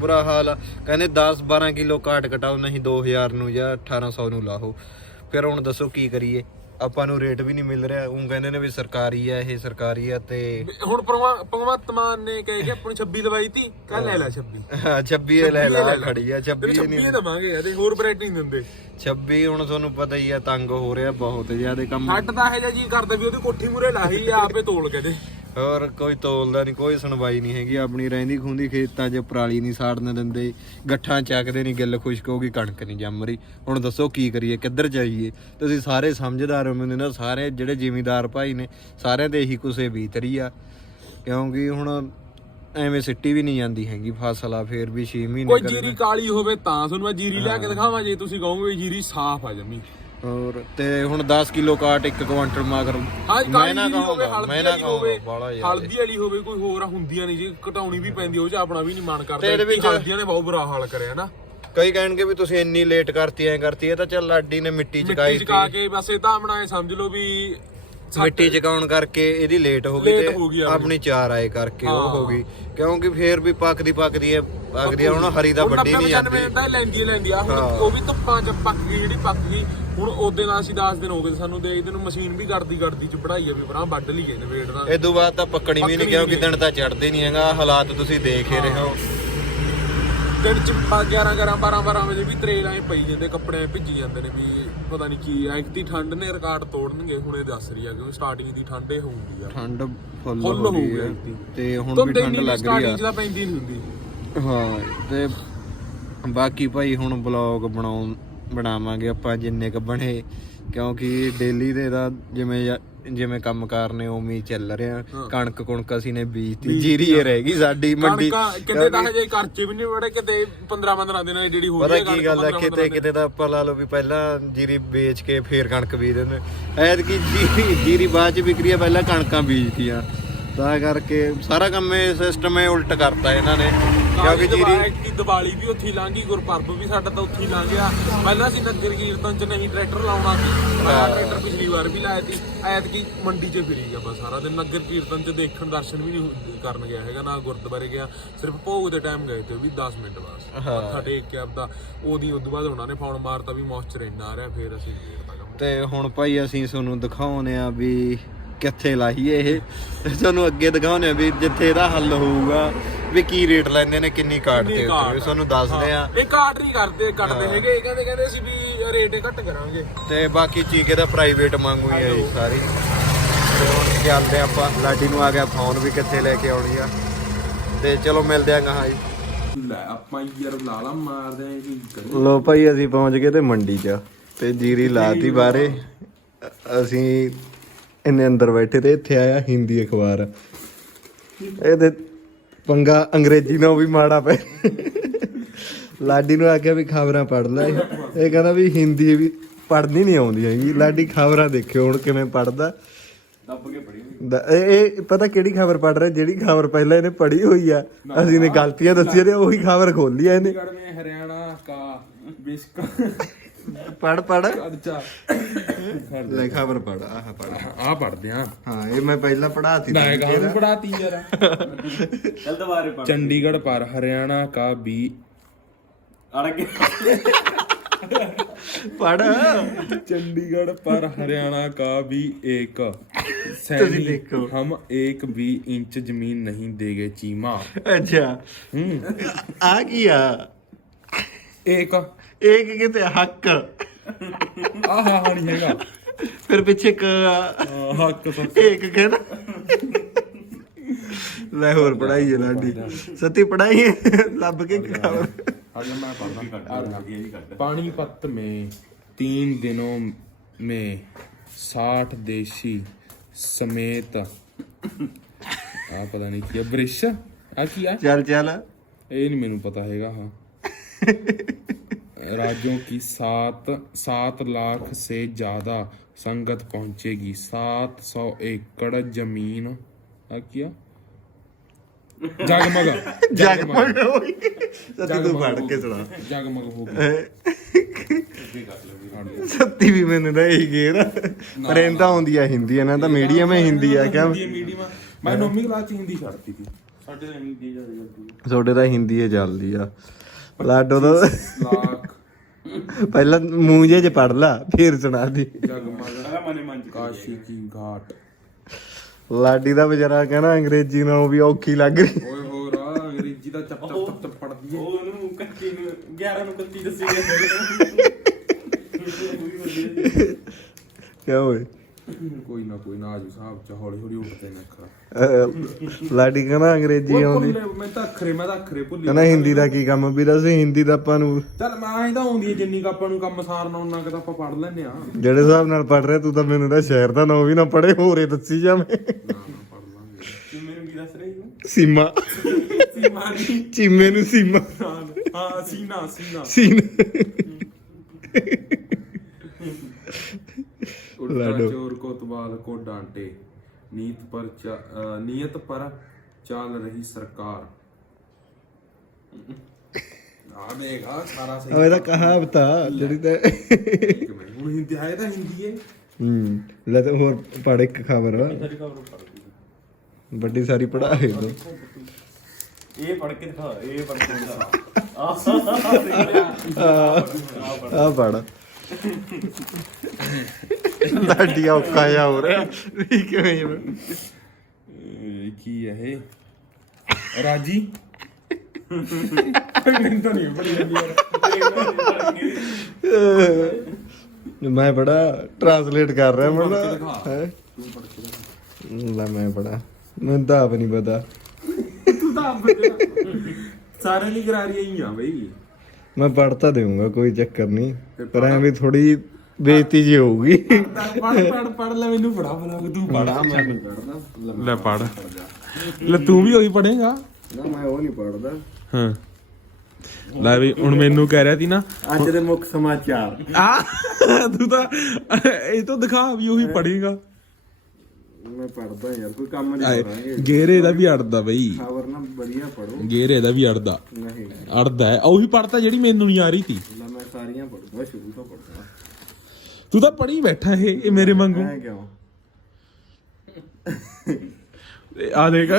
Speaker 1: ਬੁਰਾ ਹਾਲ ਆ। ਕਹਿੰਦੇ 10 12 ਕਿਲੋ ਕਾਟ ਕਟਾਓ ਨਹੀਂ 2000 ਨੂੰ ਜਾਂ 1800 ਨੂੰ ਲਾਹੋ। ਫਿਰ ਹੁਣ ਦੱਸੋ ਕੀ ਕਰੀਏ? ਆਪਾਂ ਨੂੰ ਰੇਟ ਵੀ ਨਹੀਂ ਮਿਲ ਰਿਹਾ। ਉਹ ਕਹਿੰਦੇ ਨੇ ਵੀ ਸਰਕਾਰੀ ਆ ਇਹ ਸਰਕਾਰੀ ਆ ਤੇ
Speaker 2: ਹੁਣ ਭਗਵਾ- ਭਗਵੰਤ ਮਾਨ ਨੇ ਕਹੇ ਕਿ ਆਪਣੀ 26 ਦਵਾਈ ਤੀ ਕੱਲ ਲੈ ਲੈ 26
Speaker 1: 26 ਇਹ ਲੈ ਲਾ ਖੜੀ ਆ 26
Speaker 2: ਤੈਨੂੰ
Speaker 1: ਇਹ ਨਹੀਂ
Speaker 2: 26 ਦਵਾਂਗੇ ਇਹਦੇ ਹੋਰ ਵੈਰਾਈਟੀ ਨਹੀਂ ਦਿੰਦੇ।
Speaker 1: 26 ਹੁਣ ਤੁਹਾਨੂੰ ਪਤਾ ਹੀ ਆ ਤੰਗ ਹੋ ਰਿਹਾ ਬਹੁਤ ਜ਼ਿਆਦਾ ਕੰਮ।
Speaker 2: ਹੱਟ ਤਾਂ ਇਹ ਜੀ ਕਰਦਾ ਵੀ ਉਹਦੀ ਕੋਠੀ ਮੂਰੇ ਲਾਹੀ ਆ ਆਪੇ ਤੋਲ ਕੇ ਦੇ।
Speaker 1: ਹੋਰ ਕੋਈ ਤੋਲਦਾ ਨਹੀਂ ਕੋਈ ਸੁਣਵਾਈ ਨਹੀਂ ਹੈਗੀ। ਆਪਣੀ ਰਹਿੰਦੀ ਖੁੰਦੀ ਖੇਤਾਂ 'ਚ ਪਰਾਲੀ ਨਹੀਂ ਸਾੜਨ ਦਿੰਦੇ ਗੱਠਾਂ ਚੱਕਦੇ ਨਹੀਂ ਗਿੱਲ ਖੁਸ਼ਕ ਹੋ ਗਈ ਕਣਕ ਨਹੀਂ ਜੰਮ ਰਹੀ। ਹੁਣ ਦੱਸੋ ਕੀ ਕਰੀਏ ਕਿੱਧਰ ਜਾਈਏ? ਤੁਸੀਂ ਸਾਰੇ ਸਮਝਦਾਰ ਹੋ ਮੈਨੂੰ ਨਾ ਸਾਰੇ ਜਿਹੜੇ ਜ਼ਿਮੀਂਦਾਰ ਭਾਈ ਨੇ ਸਾਰਿਆਂ ਦੇ ਇਹੀ ਕੁਸੇ ਬੀਤ ਰਹੀ ਆ। ਕਿਉਂਕਿ ਹੁਣ ਐਵੇਂ ਸਿੱਟੀ ਵੀ ਨਹੀਂ ਜਾਂਦੀ ਹੈਗੀ ਫਸਲ ਆ ਫੇਰ ਵੀ 6 ਮਹੀਨੇ
Speaker 2: ਕੋਈ ਜੀਰੀ ਕਾਲੀ ਹੋਵੇ ਤਾਂ ਤੁਹਾਨੂੰ ਮੈਂ ਜੀਰੀ ਲਿਆ ਕੇ ਦਿਖਾਵਾਂ ਜੇ ਤੁਸੀਂ ਕਹੋਗੇ ਜੀਰੀ ਸਾਫ਼ ਆ ਜਮੀ।
Speaker 1: ਹੋਰ ਤੇ ਹੁਣ 10 ਕਿਲੋ ਕਾਟ 1 ਕੁਆਂਟਲ ਮਾਗਰ
Speaker 2: ਹਾਂ
Speaker 1: ਮੈਂ ਨਾ ਕਹਾਂਗਾ ਮੈਂ ਨਾ ਕਹਾਂਗਾ
Speaker 2: ਹਲਦੀ ਵਾਲੀ ਹੋਵੇ ਕੋਈ ਹੋਰ ਹੁੰਦੀਆਂ ਨਹੀਂ ਜੀ ਘਟਾਉਣੀ ਵੀ ਪੈਂਦੀ ਉਹ ਚ ਆਪਣਾ ਵੀ ਨਹੀਂ ਮਨ ਕਰਦਾ ਹਲਦੀਆਂ ਨੇ ਬਹੁਤ ਬੁਰਾ ਹਾਲ ਕਰਿਆ ਨਾ
Speaker 1: ਕਈ ਕਹਿਣਗੇ ਵੀ ਤੁਸੀਂ ਇੰਨੀ ਲੇਟ ਕਰਤੀ ਐ ਕਰਤੀ ਇਹ ਤਾਂ ਚੱਲ ਲਾਡੀ ਨੇ ਮਿੱਟੀ ਚਕਾਈ
Speaker 2: ਮਿੱਟੀ ਚਕਾ ਕੇ ਬਸ ਇਹ ਤਾਂ ਇਹ ਸਮਝ ਲਓ ਵੀ
Speaker 1: ਮਿੱਟੀ ਚਕਾਉਣ ਕਰਕੇ ਇਹਦੀ ਲੇਟ ਹੋ ਗਈ ਤੇ
Speaker 2: ਆਪਣੀ।
Speaker 1: ਚਾਰ ਆਏ ਕਰਕੇ ਉਹ
Speaker 2: ਹਾਂ।
Speaker 1: ਗਈ ਕਿਉਂਕਿ ਫੇਰ ਵੀ ਪੱਕਦੀ ਪੱਕਦੀ ਐ ਪੱਕਦੀ ਹੁਣ ਹਰੀ ਦਾ ਵੱਡੀ
Speaker 2: 90
Speaker 1: ਨਹੀਂ
Speaker 2: 95
Speaker 1: ਜਾਂਦੀ
Speaker 2: ਤਾਂ ਲੈਂਦੀ ਹੀ ਲੈਂਦੀ ਆ ਹੁਣ
Speaker 1: ਹਾਂ।
Speaker 2: ਉਹ ਵੀ ਧੁੱਪਾਂ ਚ ਪੱਕ ਗਈ ਜਿਹੜੀ ਪੱਕ ਗਈ ਹੁਣ ਉਹਦੇ ਨਾਲ ਅਸੀਂ 10 ਦਿਨ ਹੋ ਗਏ ਸਾਨੂੰ ਦੇਖਦੇ ਨੂੰ ਮਸ਼ੀਨ ਵੀ ਕੱਢਦੀ ਕੱਢਦੀ ਚ ਪੜਾਈ ਆ ਵੀ ਭਰਾ ਵੱਢ ਲਈਏ ਨਵੇੜ ਦਾ।
Speaker 1: ਇਦੋਂ ਬਾਅਦ ਤਾਂ ਪੱਕਣੀ ਵੀ ਨਹੀਂ ਕਿਉਂਕਿ ਦਿਨ ਤਾਂ ਚੜਦੇ ਨਹੀਂ ਹੈਗਾ ਹਾਲਾਤ ਤੁਸੀਂ ਦੇਖ ਹੀ ਰਹੇ ਹੋ।
Speaker 2: ਦਿਨ ਚ 11 11 12 12 ਵਜੇ ਵੀ ਤਰੇਲ ਐ ਪਈ ਜਾਂਦੇ ਕੱਪੜੇ ਭਿੱਜੀ ਜਾਂਦੇ ਨੇ ਵੀ ਪਤਾ ਨਹੀਂ ਕੀ ਐ ਦੀ ਠੰਡ ਨੇ ਰਿਕਾਰਡ ਤੋੜਨਗੇ ਹੁਣ ਇਹ ਦੱਸ ਰਹੀ ਆ ਕਿ ਸਟਾਰਟਿੰਗ ਦੀ ਠੰਡ ਹੁੰਦੀ ਆ।
Speaker 1: ਠੰਡ ਫੁੱਲ ਹੋ ਗਈ ਹੈ। ਤੇ ਹੁਣ ਵੀ ਠੰਡ ਲੱਗ ਰਹੀ
Speaker 2: ਸਟਾਰਟਿੰਗ
Speaker 1: ਆ
Speaker 2: ਤਾਂ ਪੈਂਦੀ ਨਹੀਂ ਹੁੰਦੀ।
Speaker 1: ਹਾਂ ਤੇ ਬਾਕੀ ਭਾਈ ਹੁਣ ਬਲੌਗ ਬਣਾਉਣ ਬਣਾਵਾਂਗੇ ਆਪਾਂ ਜਿੰਨੇ ਕ ਬਣੇ ਕਿਉਂਕਿ ਡੇਲੀ ਦੇ ਦਾ ਜਿਵੇਂ ਜਿਵੇਂ ਕੰਮ ਕਰਨੇ ਉਵੇਂ ਹੀ ਚੱਲ ਰਿਹਾ। ਕਣਕ ਕੁਣਕ ਅਸੀਂ ਨੇ ਬੀਜਤੀ ਜੀਰੀ ਇਹ ਰਹਿ ਗਈ ਸਾਡੀ ਮੰਡੀ।
Speaker 2: ਕਿਤੇ ਤਾਂ ਹਜੇ ਖਰਚੇ ਵੀ ਨਹੀਂ ਬੜੇ ਕਿਤੇ 15 15 ਦਿਨਾਂ ਦੀ ਜਿਹੜੀ ਹੋ
Speaker 1: ਪਤਾ ਕੀ ਗੱਲ ਹੈ ਕਿਤੇ ਕਿਤੇ ਤਾਂ ਆਪਾਂ ਲਾ ਲਓ ਵੀ ਪਹਿਲਾਂ ਜੀਰੀ ਵੇਚ ਕੇ ਫੇਰ ਕਣਕ ਬੀਜ ਦਿੰਦੇ ਐਤਕੀ ਜੀਰੀ ਜੀਰੀ ਬਾਅਦ ਚ ਵਿਕਰੀ ਆ ਪਹਿਲਾਂ ਕਣਕਾਂ ਬੀਜਤੀਆਂ। ਤਾਂ ਕਰਕੇ ਸਾਰਾ ਕੰਮ ਇਹ ਸਿਸਟਮ ਇਹ ਉਲਟ ਕਰਤਾ ਇਹਨਾਂ ਨੇ। ਕਿਉਂਕਿ ਜੀਰੀ
Speaker 2: ਦੀ ਦੀਵਾਲੀ ਵੀ ਉੱਥੇ ਹੀ ਲੰਘ ਗਈ ਗੁਰਪੁਰਬ ਵੀ ਸਾਡਾ ਤਾਂ ਉੱਥੇ ਹੀ ਲੰਘ ਗਿਆ। ਪਹਿਲਾਂ ਅਸੀਂ ਨਗਰ ਕੀਰਤਨ ਚ ਨਹੀਂ ਟਰੈਕਟਰ ਲਾਉਣਾ ਸੀ ਮੈਂ ਟਰੈਕਟਰ ਪਿਛਲੀ ਵਾਰ ਵੀ ਲਾਇਆ ਸੀ। ਐਤਕੀ ਮੰਡੀ 'ਚ ਫਿਰੀ ਗਿਆ ਬਸ ਸਾਰਾ ਦਿਨ। ਨਗਰ ਕੀਰਤਨ ਚ ਦੇਖਣ ਦਰਸ਼ਨ ਵੀ ਨਹੀਂ ਕਰਨ ਗਿਆ ਹੈਗਾ ਨਾ ਗੁਰਦੁਆਰੇ ਗਿਆ। ਸਿਰਫ ਭੋਗ ਦੇ ਟਾਈਮ ਗਏ ਤੇ ਉਹ ਵੀ 10 ਮਿੰਟ ਬਸ। ਮੱਥਾ ਟੇਕ ਕੇ ਆਪਦਾ ਉਹਦੀ ਉਦੋਂ ਬਾਅਦ ਉਹਨਾਂ ਨੇ ਫੋਨ ਮਾਰਤਾ ਵੀ ਮੌਇਸਚਰ ਇੰਨਾ ਆ ਰਿਹਾ ਫੇਰ ਅਸੀਂ
Speaker 1: ਤੇ ਹੁਣ ਭਾਈ ਅਸੀਂ ਤੁਹਾਨੂੰ ਦਿਖਾਉਨੇ ਆ ਵੀ ਕਿੱਥੇ ਲਾਈਏ ਇਹ। ਤੁਹਾਨੂੰ ਅੱਗੇ ਦਿਖਾਉਨੇ ਆ ਵੀ ਜਿੱਥੇ ਇਹਦਾ ਹੱਲ ਹੋਊਗਾ। ਵੀ ਕੀ ਰੇਟ ਲੈਂਦੇ ਨੇ ਕਿੰਨੀ ਕਾਟ ਤੇ
Speaker 2: ਕਾਟ
Speaker 1: ਉੱਤੇ? ਤੁਹਾਨੂੰ ਦੱਸਦੇ ਆ।
Speaker 2: ਇਹ ਕਾਰਡ ਨਹੀਂ ਕਰਦੇ ਕੱਟਦੇ ਹੈਗੇ ਇਹ ਕਹਿੰਦੇ ਕਹਿੰਦੇ ਅਸੀਂ ਵੀ ਰੇਟ ਘੱਟ ਕਰਾਂਗੇ।
Speaker 1: ਤੇ ਬਾਕੀ ਚੀਕੇ ਦਾ ਪ੍ਰਾਈਵੇਟ ਮੰਗੂ ਹੀ ਹੈ ਜੀ ਸਾਰੀ। ਤੇ ਹੁਣ ਚੱਲਦੇ ਆਪਾਂ? ਲਾਡੀ ਨੂੰ ਆ ਗਿਆ ਫੋਨ ਵੀ ਕਿੱਥੇ ਲੈ ਕੇ ਆਉਣੀ ਆ। ਤੇ ਚਲੋ ਮਿਲਦੇ ਆਂ ਗਾਹਾਂ ਜੀ।
Speaker 2: ਲੈ ਆਪਾਂ ਯਾਰ ਲਾਲਾ ਮਾਰਦੇ ਆਂ ਕਿ
Speaker 1: ਲੋ ਭਾਈ ਅਸੀਂ ਪਹੁੰਚ ਗਏ ਤੇ ਮੰਡੀ 'ਚ। ਤੇ ਜੀਰੀ ਲਾਤੀ ਬਾਰੇ ਅ- ਅਸੀਂ ਇੰਨੇ ਅੰਦਰ ਬੈਠੇ ਤੇ ਇੱਥੇ ਆਇਆ ਹਿੰਦੀ ਅਖਬਾਰ। ਇਹਦੇ ਪੰਗਾ ਅੰਗਰੇਜ਼ੀ ਨਾਲ ਵੀ ਮਾੜਾ ਪੈ। ਲਾਡੀ ਨੂੰ ਆਖਿਆ ਵੀ ਖਬਰਾਂ ਪੜ ਲੈ। ਇਹ ਕਹਿੰਦਾ ਵੀ ਹਿੰਦੀ ਵੀ ਪੜਨੀ ਨਹੀਂ ਆਉਂਦੀ ਹੈਗੀ। ਲਾਡੀ ਖਬਰਾਂ ਦੇਖਿਓ ਹੁਣ ਕਿਵੇਂ ਪੜਦਾ ਇਹ ਪਤਾ ਕਿਹੜੀ ਖਬਰ ਪੜ ਰਿਹਾ? ਜਿਹੜੀ ਖਬਰ ਪਹਿਲਾਂ ਇਹਨੇ ਪੜੀ ਹੋਈ ਆ। ਅਸੀਂ ਨੇ। ਗਲਤੀਆਂ ਦੱਸੀਆਂ ਤੇ ਉਹੀ ਖਬਰ ਖੋਲੀ ਆ ਇਹਨੇ।
Speaker 2: ਹਰਿਆਣਾ ਕਾ ਬਿਸਕਾ।
Speaker 1: ਪੜ ਪੜ।
Speaker 2: ਅੱਛਾ।
Speaker 1: ਲੈ ਖਬਰ ਪੜ ਆਹ ਪੜ।
Speaker 2: ਆ ਪੜਦੇ ਆ।
Speaker 1: ਹਾਂ ਇਹ ਮੈਂ ਪਹਿਲਾਂ ਪੜਾਤੀ
Speaker 2: ਨਾ ਗਾ ਨੂੰ ਪੜਾਤੀ ਯਾਰ।
Speaker 3: ਚੱਲ ਦੁਬਾਰੇ ਪੜ
Speaker 2: ਚੰਡੀਗੜ੍ਹ ਪਰ ਹਰਿਆਣਾ ਕਾ ਵੀ
Speaker 3: ਅੜ
Speaker 1: ਪੜ।
Speaker 2: ਚੰਡੀਗੜ੍ਹ ਪਰ ਹਰਿਆਣਾ ਕਾ ਵੀ
Speaker 1: ਇੱਕ
Speaker 2: ਤੁਸੀਂ
Speaker 1: ਦੇਖੋ।
Speaker 2: ਹਮ ਇੱਕ ਵੀ ਇੰਚ ਜ਼ਮੀਨ ਨਹੀਂ ਦੇਗੇ ਚੀਮਾ।
Speaker 1: ਅੱਛਾ।
Speaker 2: ਹੂੰ।
Speaker 1: ਆ? ਗਿਆ
Speaker 2: ਇੱਕ
Speaker 1: ਇੱਕ ਕਿਤੇ ਹੱਕ
Speaker 2: आहा हा नहीं हैगा
Speaker 1: ਫਿਰ ਪਿੱਛੇ ਕ ਆ,
Speaker 2: आ, हक तो
Speaker 1: ਇੱਕ ਕਹਿੰਦਾ ਲੈ ਹੋਰ ਪੜਾਈ ਹੈ ਲਾਡੀ ਸੱਤੀ ਪੜਾਈ ਲੱਭ ਕੇ ਇੱਕ ਖਬਰ
Speaker 2: अगर मैं पढ़ना पानीपत में तीन दिनों में साठ देशी समेत आ पता नहीं किया वृक्ष आ किया
Speaker 1: ਚੱਲ ਚੱਲ
Speaker 4: ये नहीं मेनू पता हैगा हाँ राज्यों की सात सात लाख से ज्यादा संगत पहुंचेगी सात सौ एकड़ जमीन आ किया जगमग
Speaker 1: ਜਗਮਗ ਹੋਈ ਸੱਤੀ ਤੂੰ ਫੜ ਕੇ ਸੁਣਾ
Speaker 4: जगमग होगी
Speaker 1: ਸੱਤੀ ਵੀ ਮੈਨੂੰ ਤਾਂ ਇਹੀ ਗੇਰ ਪਰ ਇਹਨਾਂ ਤਾਂ ਆਉਂਦੀ ਆ ਹਿੰਦੀ ਇਹਨਾਂ ਤਾਂ ਮੀਡੀਅਮ ਹੈ ਹਿੰਦੀ ਆ ਕਿਆ
Speaker 4: हिंदी मीडियम मैं नौवीं क्लास च हिंदी छाड़ती थी साढ़े तो हिंदी ज्यादा चलती
Speaker 1: ਤੁਹਾਡੇ ਤਾਂ ਹਿੰਦੀ ਹੀ ਚੱਲਦੀ ਆ ਲਾਡੋ ਦਾ
Speaker 4: लाख
Speaker 1: ਪਹਿਲਾਂ ਮੂੰਹ ਜੇ ਚ ਪੜ ਲਾ ਫੇਰ ਸੁਣਾ ਦੀ।
Speaker 4: ਕਾਸ਼ੀ ਕੀ ਘਾਟ।
Speaker 1: ਲਾਡੀ ਦਾ ਵਿਚਾਰਾ ਕਹਿੰਦਾ ਅੰਗਰੇਜ਼ੀ ਨਾਲੋਂ ਵੀ ਔਖੀ ਲੱਗ ਰਹੀ।
Speaker 4: ਓਏ ਹੋਰ ਆ ਅੰਗਰੇਜ਼ੀ ਦਾ ਚੱਪ ਚੱਪ ਪੜਦੀ
Speaker 3: ਉਹ ਉਹਨੂੰ 31 ਨੂੰ 11 ਦੱਸੀ ਗਿਆ
Speaker 1: ਕਿਆ ਹੋਏ
Speaker 4: ਕੋਈ ਨਾ ਕੋਈ ਨਾ ਆਜੂ ਸਾਹਿਬ ਚ ਹੌਲੀ ਹੌਲੀ ਉੱਠਦੇ ਨੇ ਅੱਖਰ
Speaker 1: ਅਹ ਲਾਡੀ ਕਹਿੰਦਾ ਅੰਗਰੇਜ਼ੀ ਆਉਂਦੀ।
Speaker 4: ਭੁੱਲੇ ਮੈਂ ਤਾਂ ਅੱਖਰੇ ਮੈਂ ਤਾਂ ਅੱਖਰੇ ਭੁੱਲੀ
Speaker 1: ਕਹਿੰਦਾ ਹਿੰਦੀ ਦਾ ਕੀ ਕੰਮ ਵੀ ਦੱਸ ਹਿੰਦੀ ਦਾ ਆਪਾਂ ਨੂੰ
Speaker 4: ਚੱਲ ਮੈਂ ਇਹ ਤਾਂ ਆਉਂਦੀ ਹੈ ਜਿੰਨੀ ਕੁ ਆਪਾਂ ਨੂੰ ਕੰਮ ਸਾਰਨਾ ਉਹਨਾਂ ਕਿ ਤਾਂ ਆਪਾਂ ਪੜ ਲੈਨੇ ਆ
Speaker 1: ਜਿਹੜੇ ਹਿਸਾਬ ਨਾਲ ਪੜ ਰਿਹਾ ਤੂੰ ਤਾਂ ਮੈਨੂੰ ਤਾਂ ਸ਼ਹਿਰ ਦਾ ਨਾਂ ਵੀ ਨਾ ਪੜੇ ਹੋਰੇ ਦੱਸੀ ਜਾਵੇਂ
Speaker 3: ਤੂੰ ਮੈਨੂੰ ਕੀ ਦੱਸ ਰਹੀ ਹੈ?
Speaker 1: ਸੀਮਾ। ਚੀਮੇ ਨੂੰ ਸੀਮਾ।
Speaker 4: ਹਾਂ ਸੀਨਾ ਸੀਨਾ।
Speaker 1: ਸੀਨ।
Speaker 4: ਉਲਟਾ
Speaker 1: ਲਾਡੋ।
Speaker 4: ਚੋਰ ਕੋਤਵਾਲ ਕੋ ਡਾਂਟੇ। ਨੀਤ ਪਰ ਨੀयत ਪਰ ਚੱਲ ਰਹੀ ਸਰਕਾਰ। ਆ ਦੇਗਾ ਸਾਰਾ ਸਹੀ
Speaker 1: ਉਹ ਇਹਦਾ ਕਹਾਵਤ ਆ ਜਿਹੜੀ ਤਾਂ
Speaker 4: ਇੱਕ ਮਿੰਟ ਹੁਣ ਹਿੰਦੀ ਹੈ ਤਾਂ ਹਿੰਦੀ ਹੈ
Speaker 1: ਹੂੰ ਲੈ ਤੇ ਹੋਰ ਪੜ ਇੱਕ ਖਬਰ। ਵੱਡੀ ਸਾਰੀ ਪੜਾ ਹੈ ਤੂੰ
Speaker 3: ਇਹ ਪੜ੍ਹ ਕੇ ਦਿਖਾ ਇਹ ਪੜ੍ਹ ਕੇ ਦਿਖਾ।
Speaker 1: ਆ ਪੜ ਲਾਡੀ ਔਖਾ ਜਾ ਹੋ ਰਿਹਾ। ਵੀ ਕਿਵੇਂ ਜਿਵੇਂ
Speaker 4: ਇਹ ਕੀ ਹੈ ਇਹ? ਰਾਜੀ? ਮੈਨੂੰ ਤਾਂ ਨਹੀਂ ਬੜੀ ਜਾਂਦੀ ਯਾਰ
Speaker 1: ਮੈਂ ਬੜਾ ਟਰਾਂਸਲੇਟ ਕਰ ਰਿਹਾ ਮੈਂ। ਹੈ। ਲੈ ਮੈਂ ਪੜਾ ਮੈਨੂੰ ਤਾਂ ਆਪ ਨਹੀਂ ਪਤਾ।
Speaker 4: ਤੂੰ ਤਾਂ ਆਪ ਸਾਰੇ ਲਈ ਗਰਾਰੀਆਂ ਹੀ ਆ ਬਈ।
Speaker 1: ਮੈਂ ਪੜ ਤਾਂ ਦੇਵਾਂਗਾ ਕੋਈ ਚੱਕਰ ਨਹੀਂ। ਪਰ ਐਵੇਂ ਥੋੜੀ ਬੇਇੱਜ਼ਤੀ ਜੀ ਹੋਊਗੀ।
Speaker 4: ਪੜ ਪੜ ਪੜ ਲੈ ਮੈਨੂੰ ਪੜਾ ਬਣਾ ਤੂੰ ਪੜਾ ਮੈਂ ਨਹੀਂ ਪੜਦਾ ਲੈ ਪੜ। ਲੈ ਤੂੰ ਵੀ ਉਹੀ ਪੜੇਗਾ
Speaker 1: ਨਾ ਮੈਂ ਉਹ ਨਹੀਂ ਪੜਦਾ
Speaker 4: ਹਾਂ। ਲੈ ਵੀ ਹੁਣ ਮੈਨੂੰ ਕਹਿ ਰਿਹਾ ਸੀ ਨਾ
Speaker 1: ਅੱਜ ਦੇ ਮੁੱਖ ਸਮਾਚਾਰ।
Speaker 4: ਆ ਤੂੰ ਤਾਂ ਇਹ ਤੋਂ ਦਿਖਾ ਵੀ ਉਹੀ ਪੜੇਗਾ
Speaker 1: ਮੈਂ ਪੜਦਾ ਯਾਰ ਕੋਈ ਕੰਮ ਨਹੀਂ ਕਰਾਂਗੇ
Speaker 4: ਗੇਰੇ ਦਾ ਵੀ ਅੜਦਾ ਬਈ।
Speaker 1: ਖਬਰ ਨਾ ਵਧੀਆ ਪੜੋ
Speaker 4: ਗੇਰੇ ਦਾ ਵੀ ਅੜਦਾ।
Speaker 1: ਨਹੀਂ।
Speaker 4: ਅੜਦਾ ਹੈ। ਉਹੀ ਪੜਤਾ ਜਿਹੜੀ ਮੈਨੂੰ ਨਹੀਂ ਆ ਰਹੀ ਸੀ
Speaker 1: ਲੈ ਮੈਂ ਸਾਰੀਆਂ ਪੜੂਗਾ ਸ਼ੁਰੂ ਤੋਂ ਪੜਦਾ
Speaker 4: ਤੂੰ ਤਾਂ ਪੜੀ ਬੈਠਾ ਇਹ ਇਹ ਮੇਰੇ ਵਾਂਗੂ।
Speaker 1: ਮੈਂ ਕਿਉਂ?
Speaker 4: ਆ ਦੇਖ।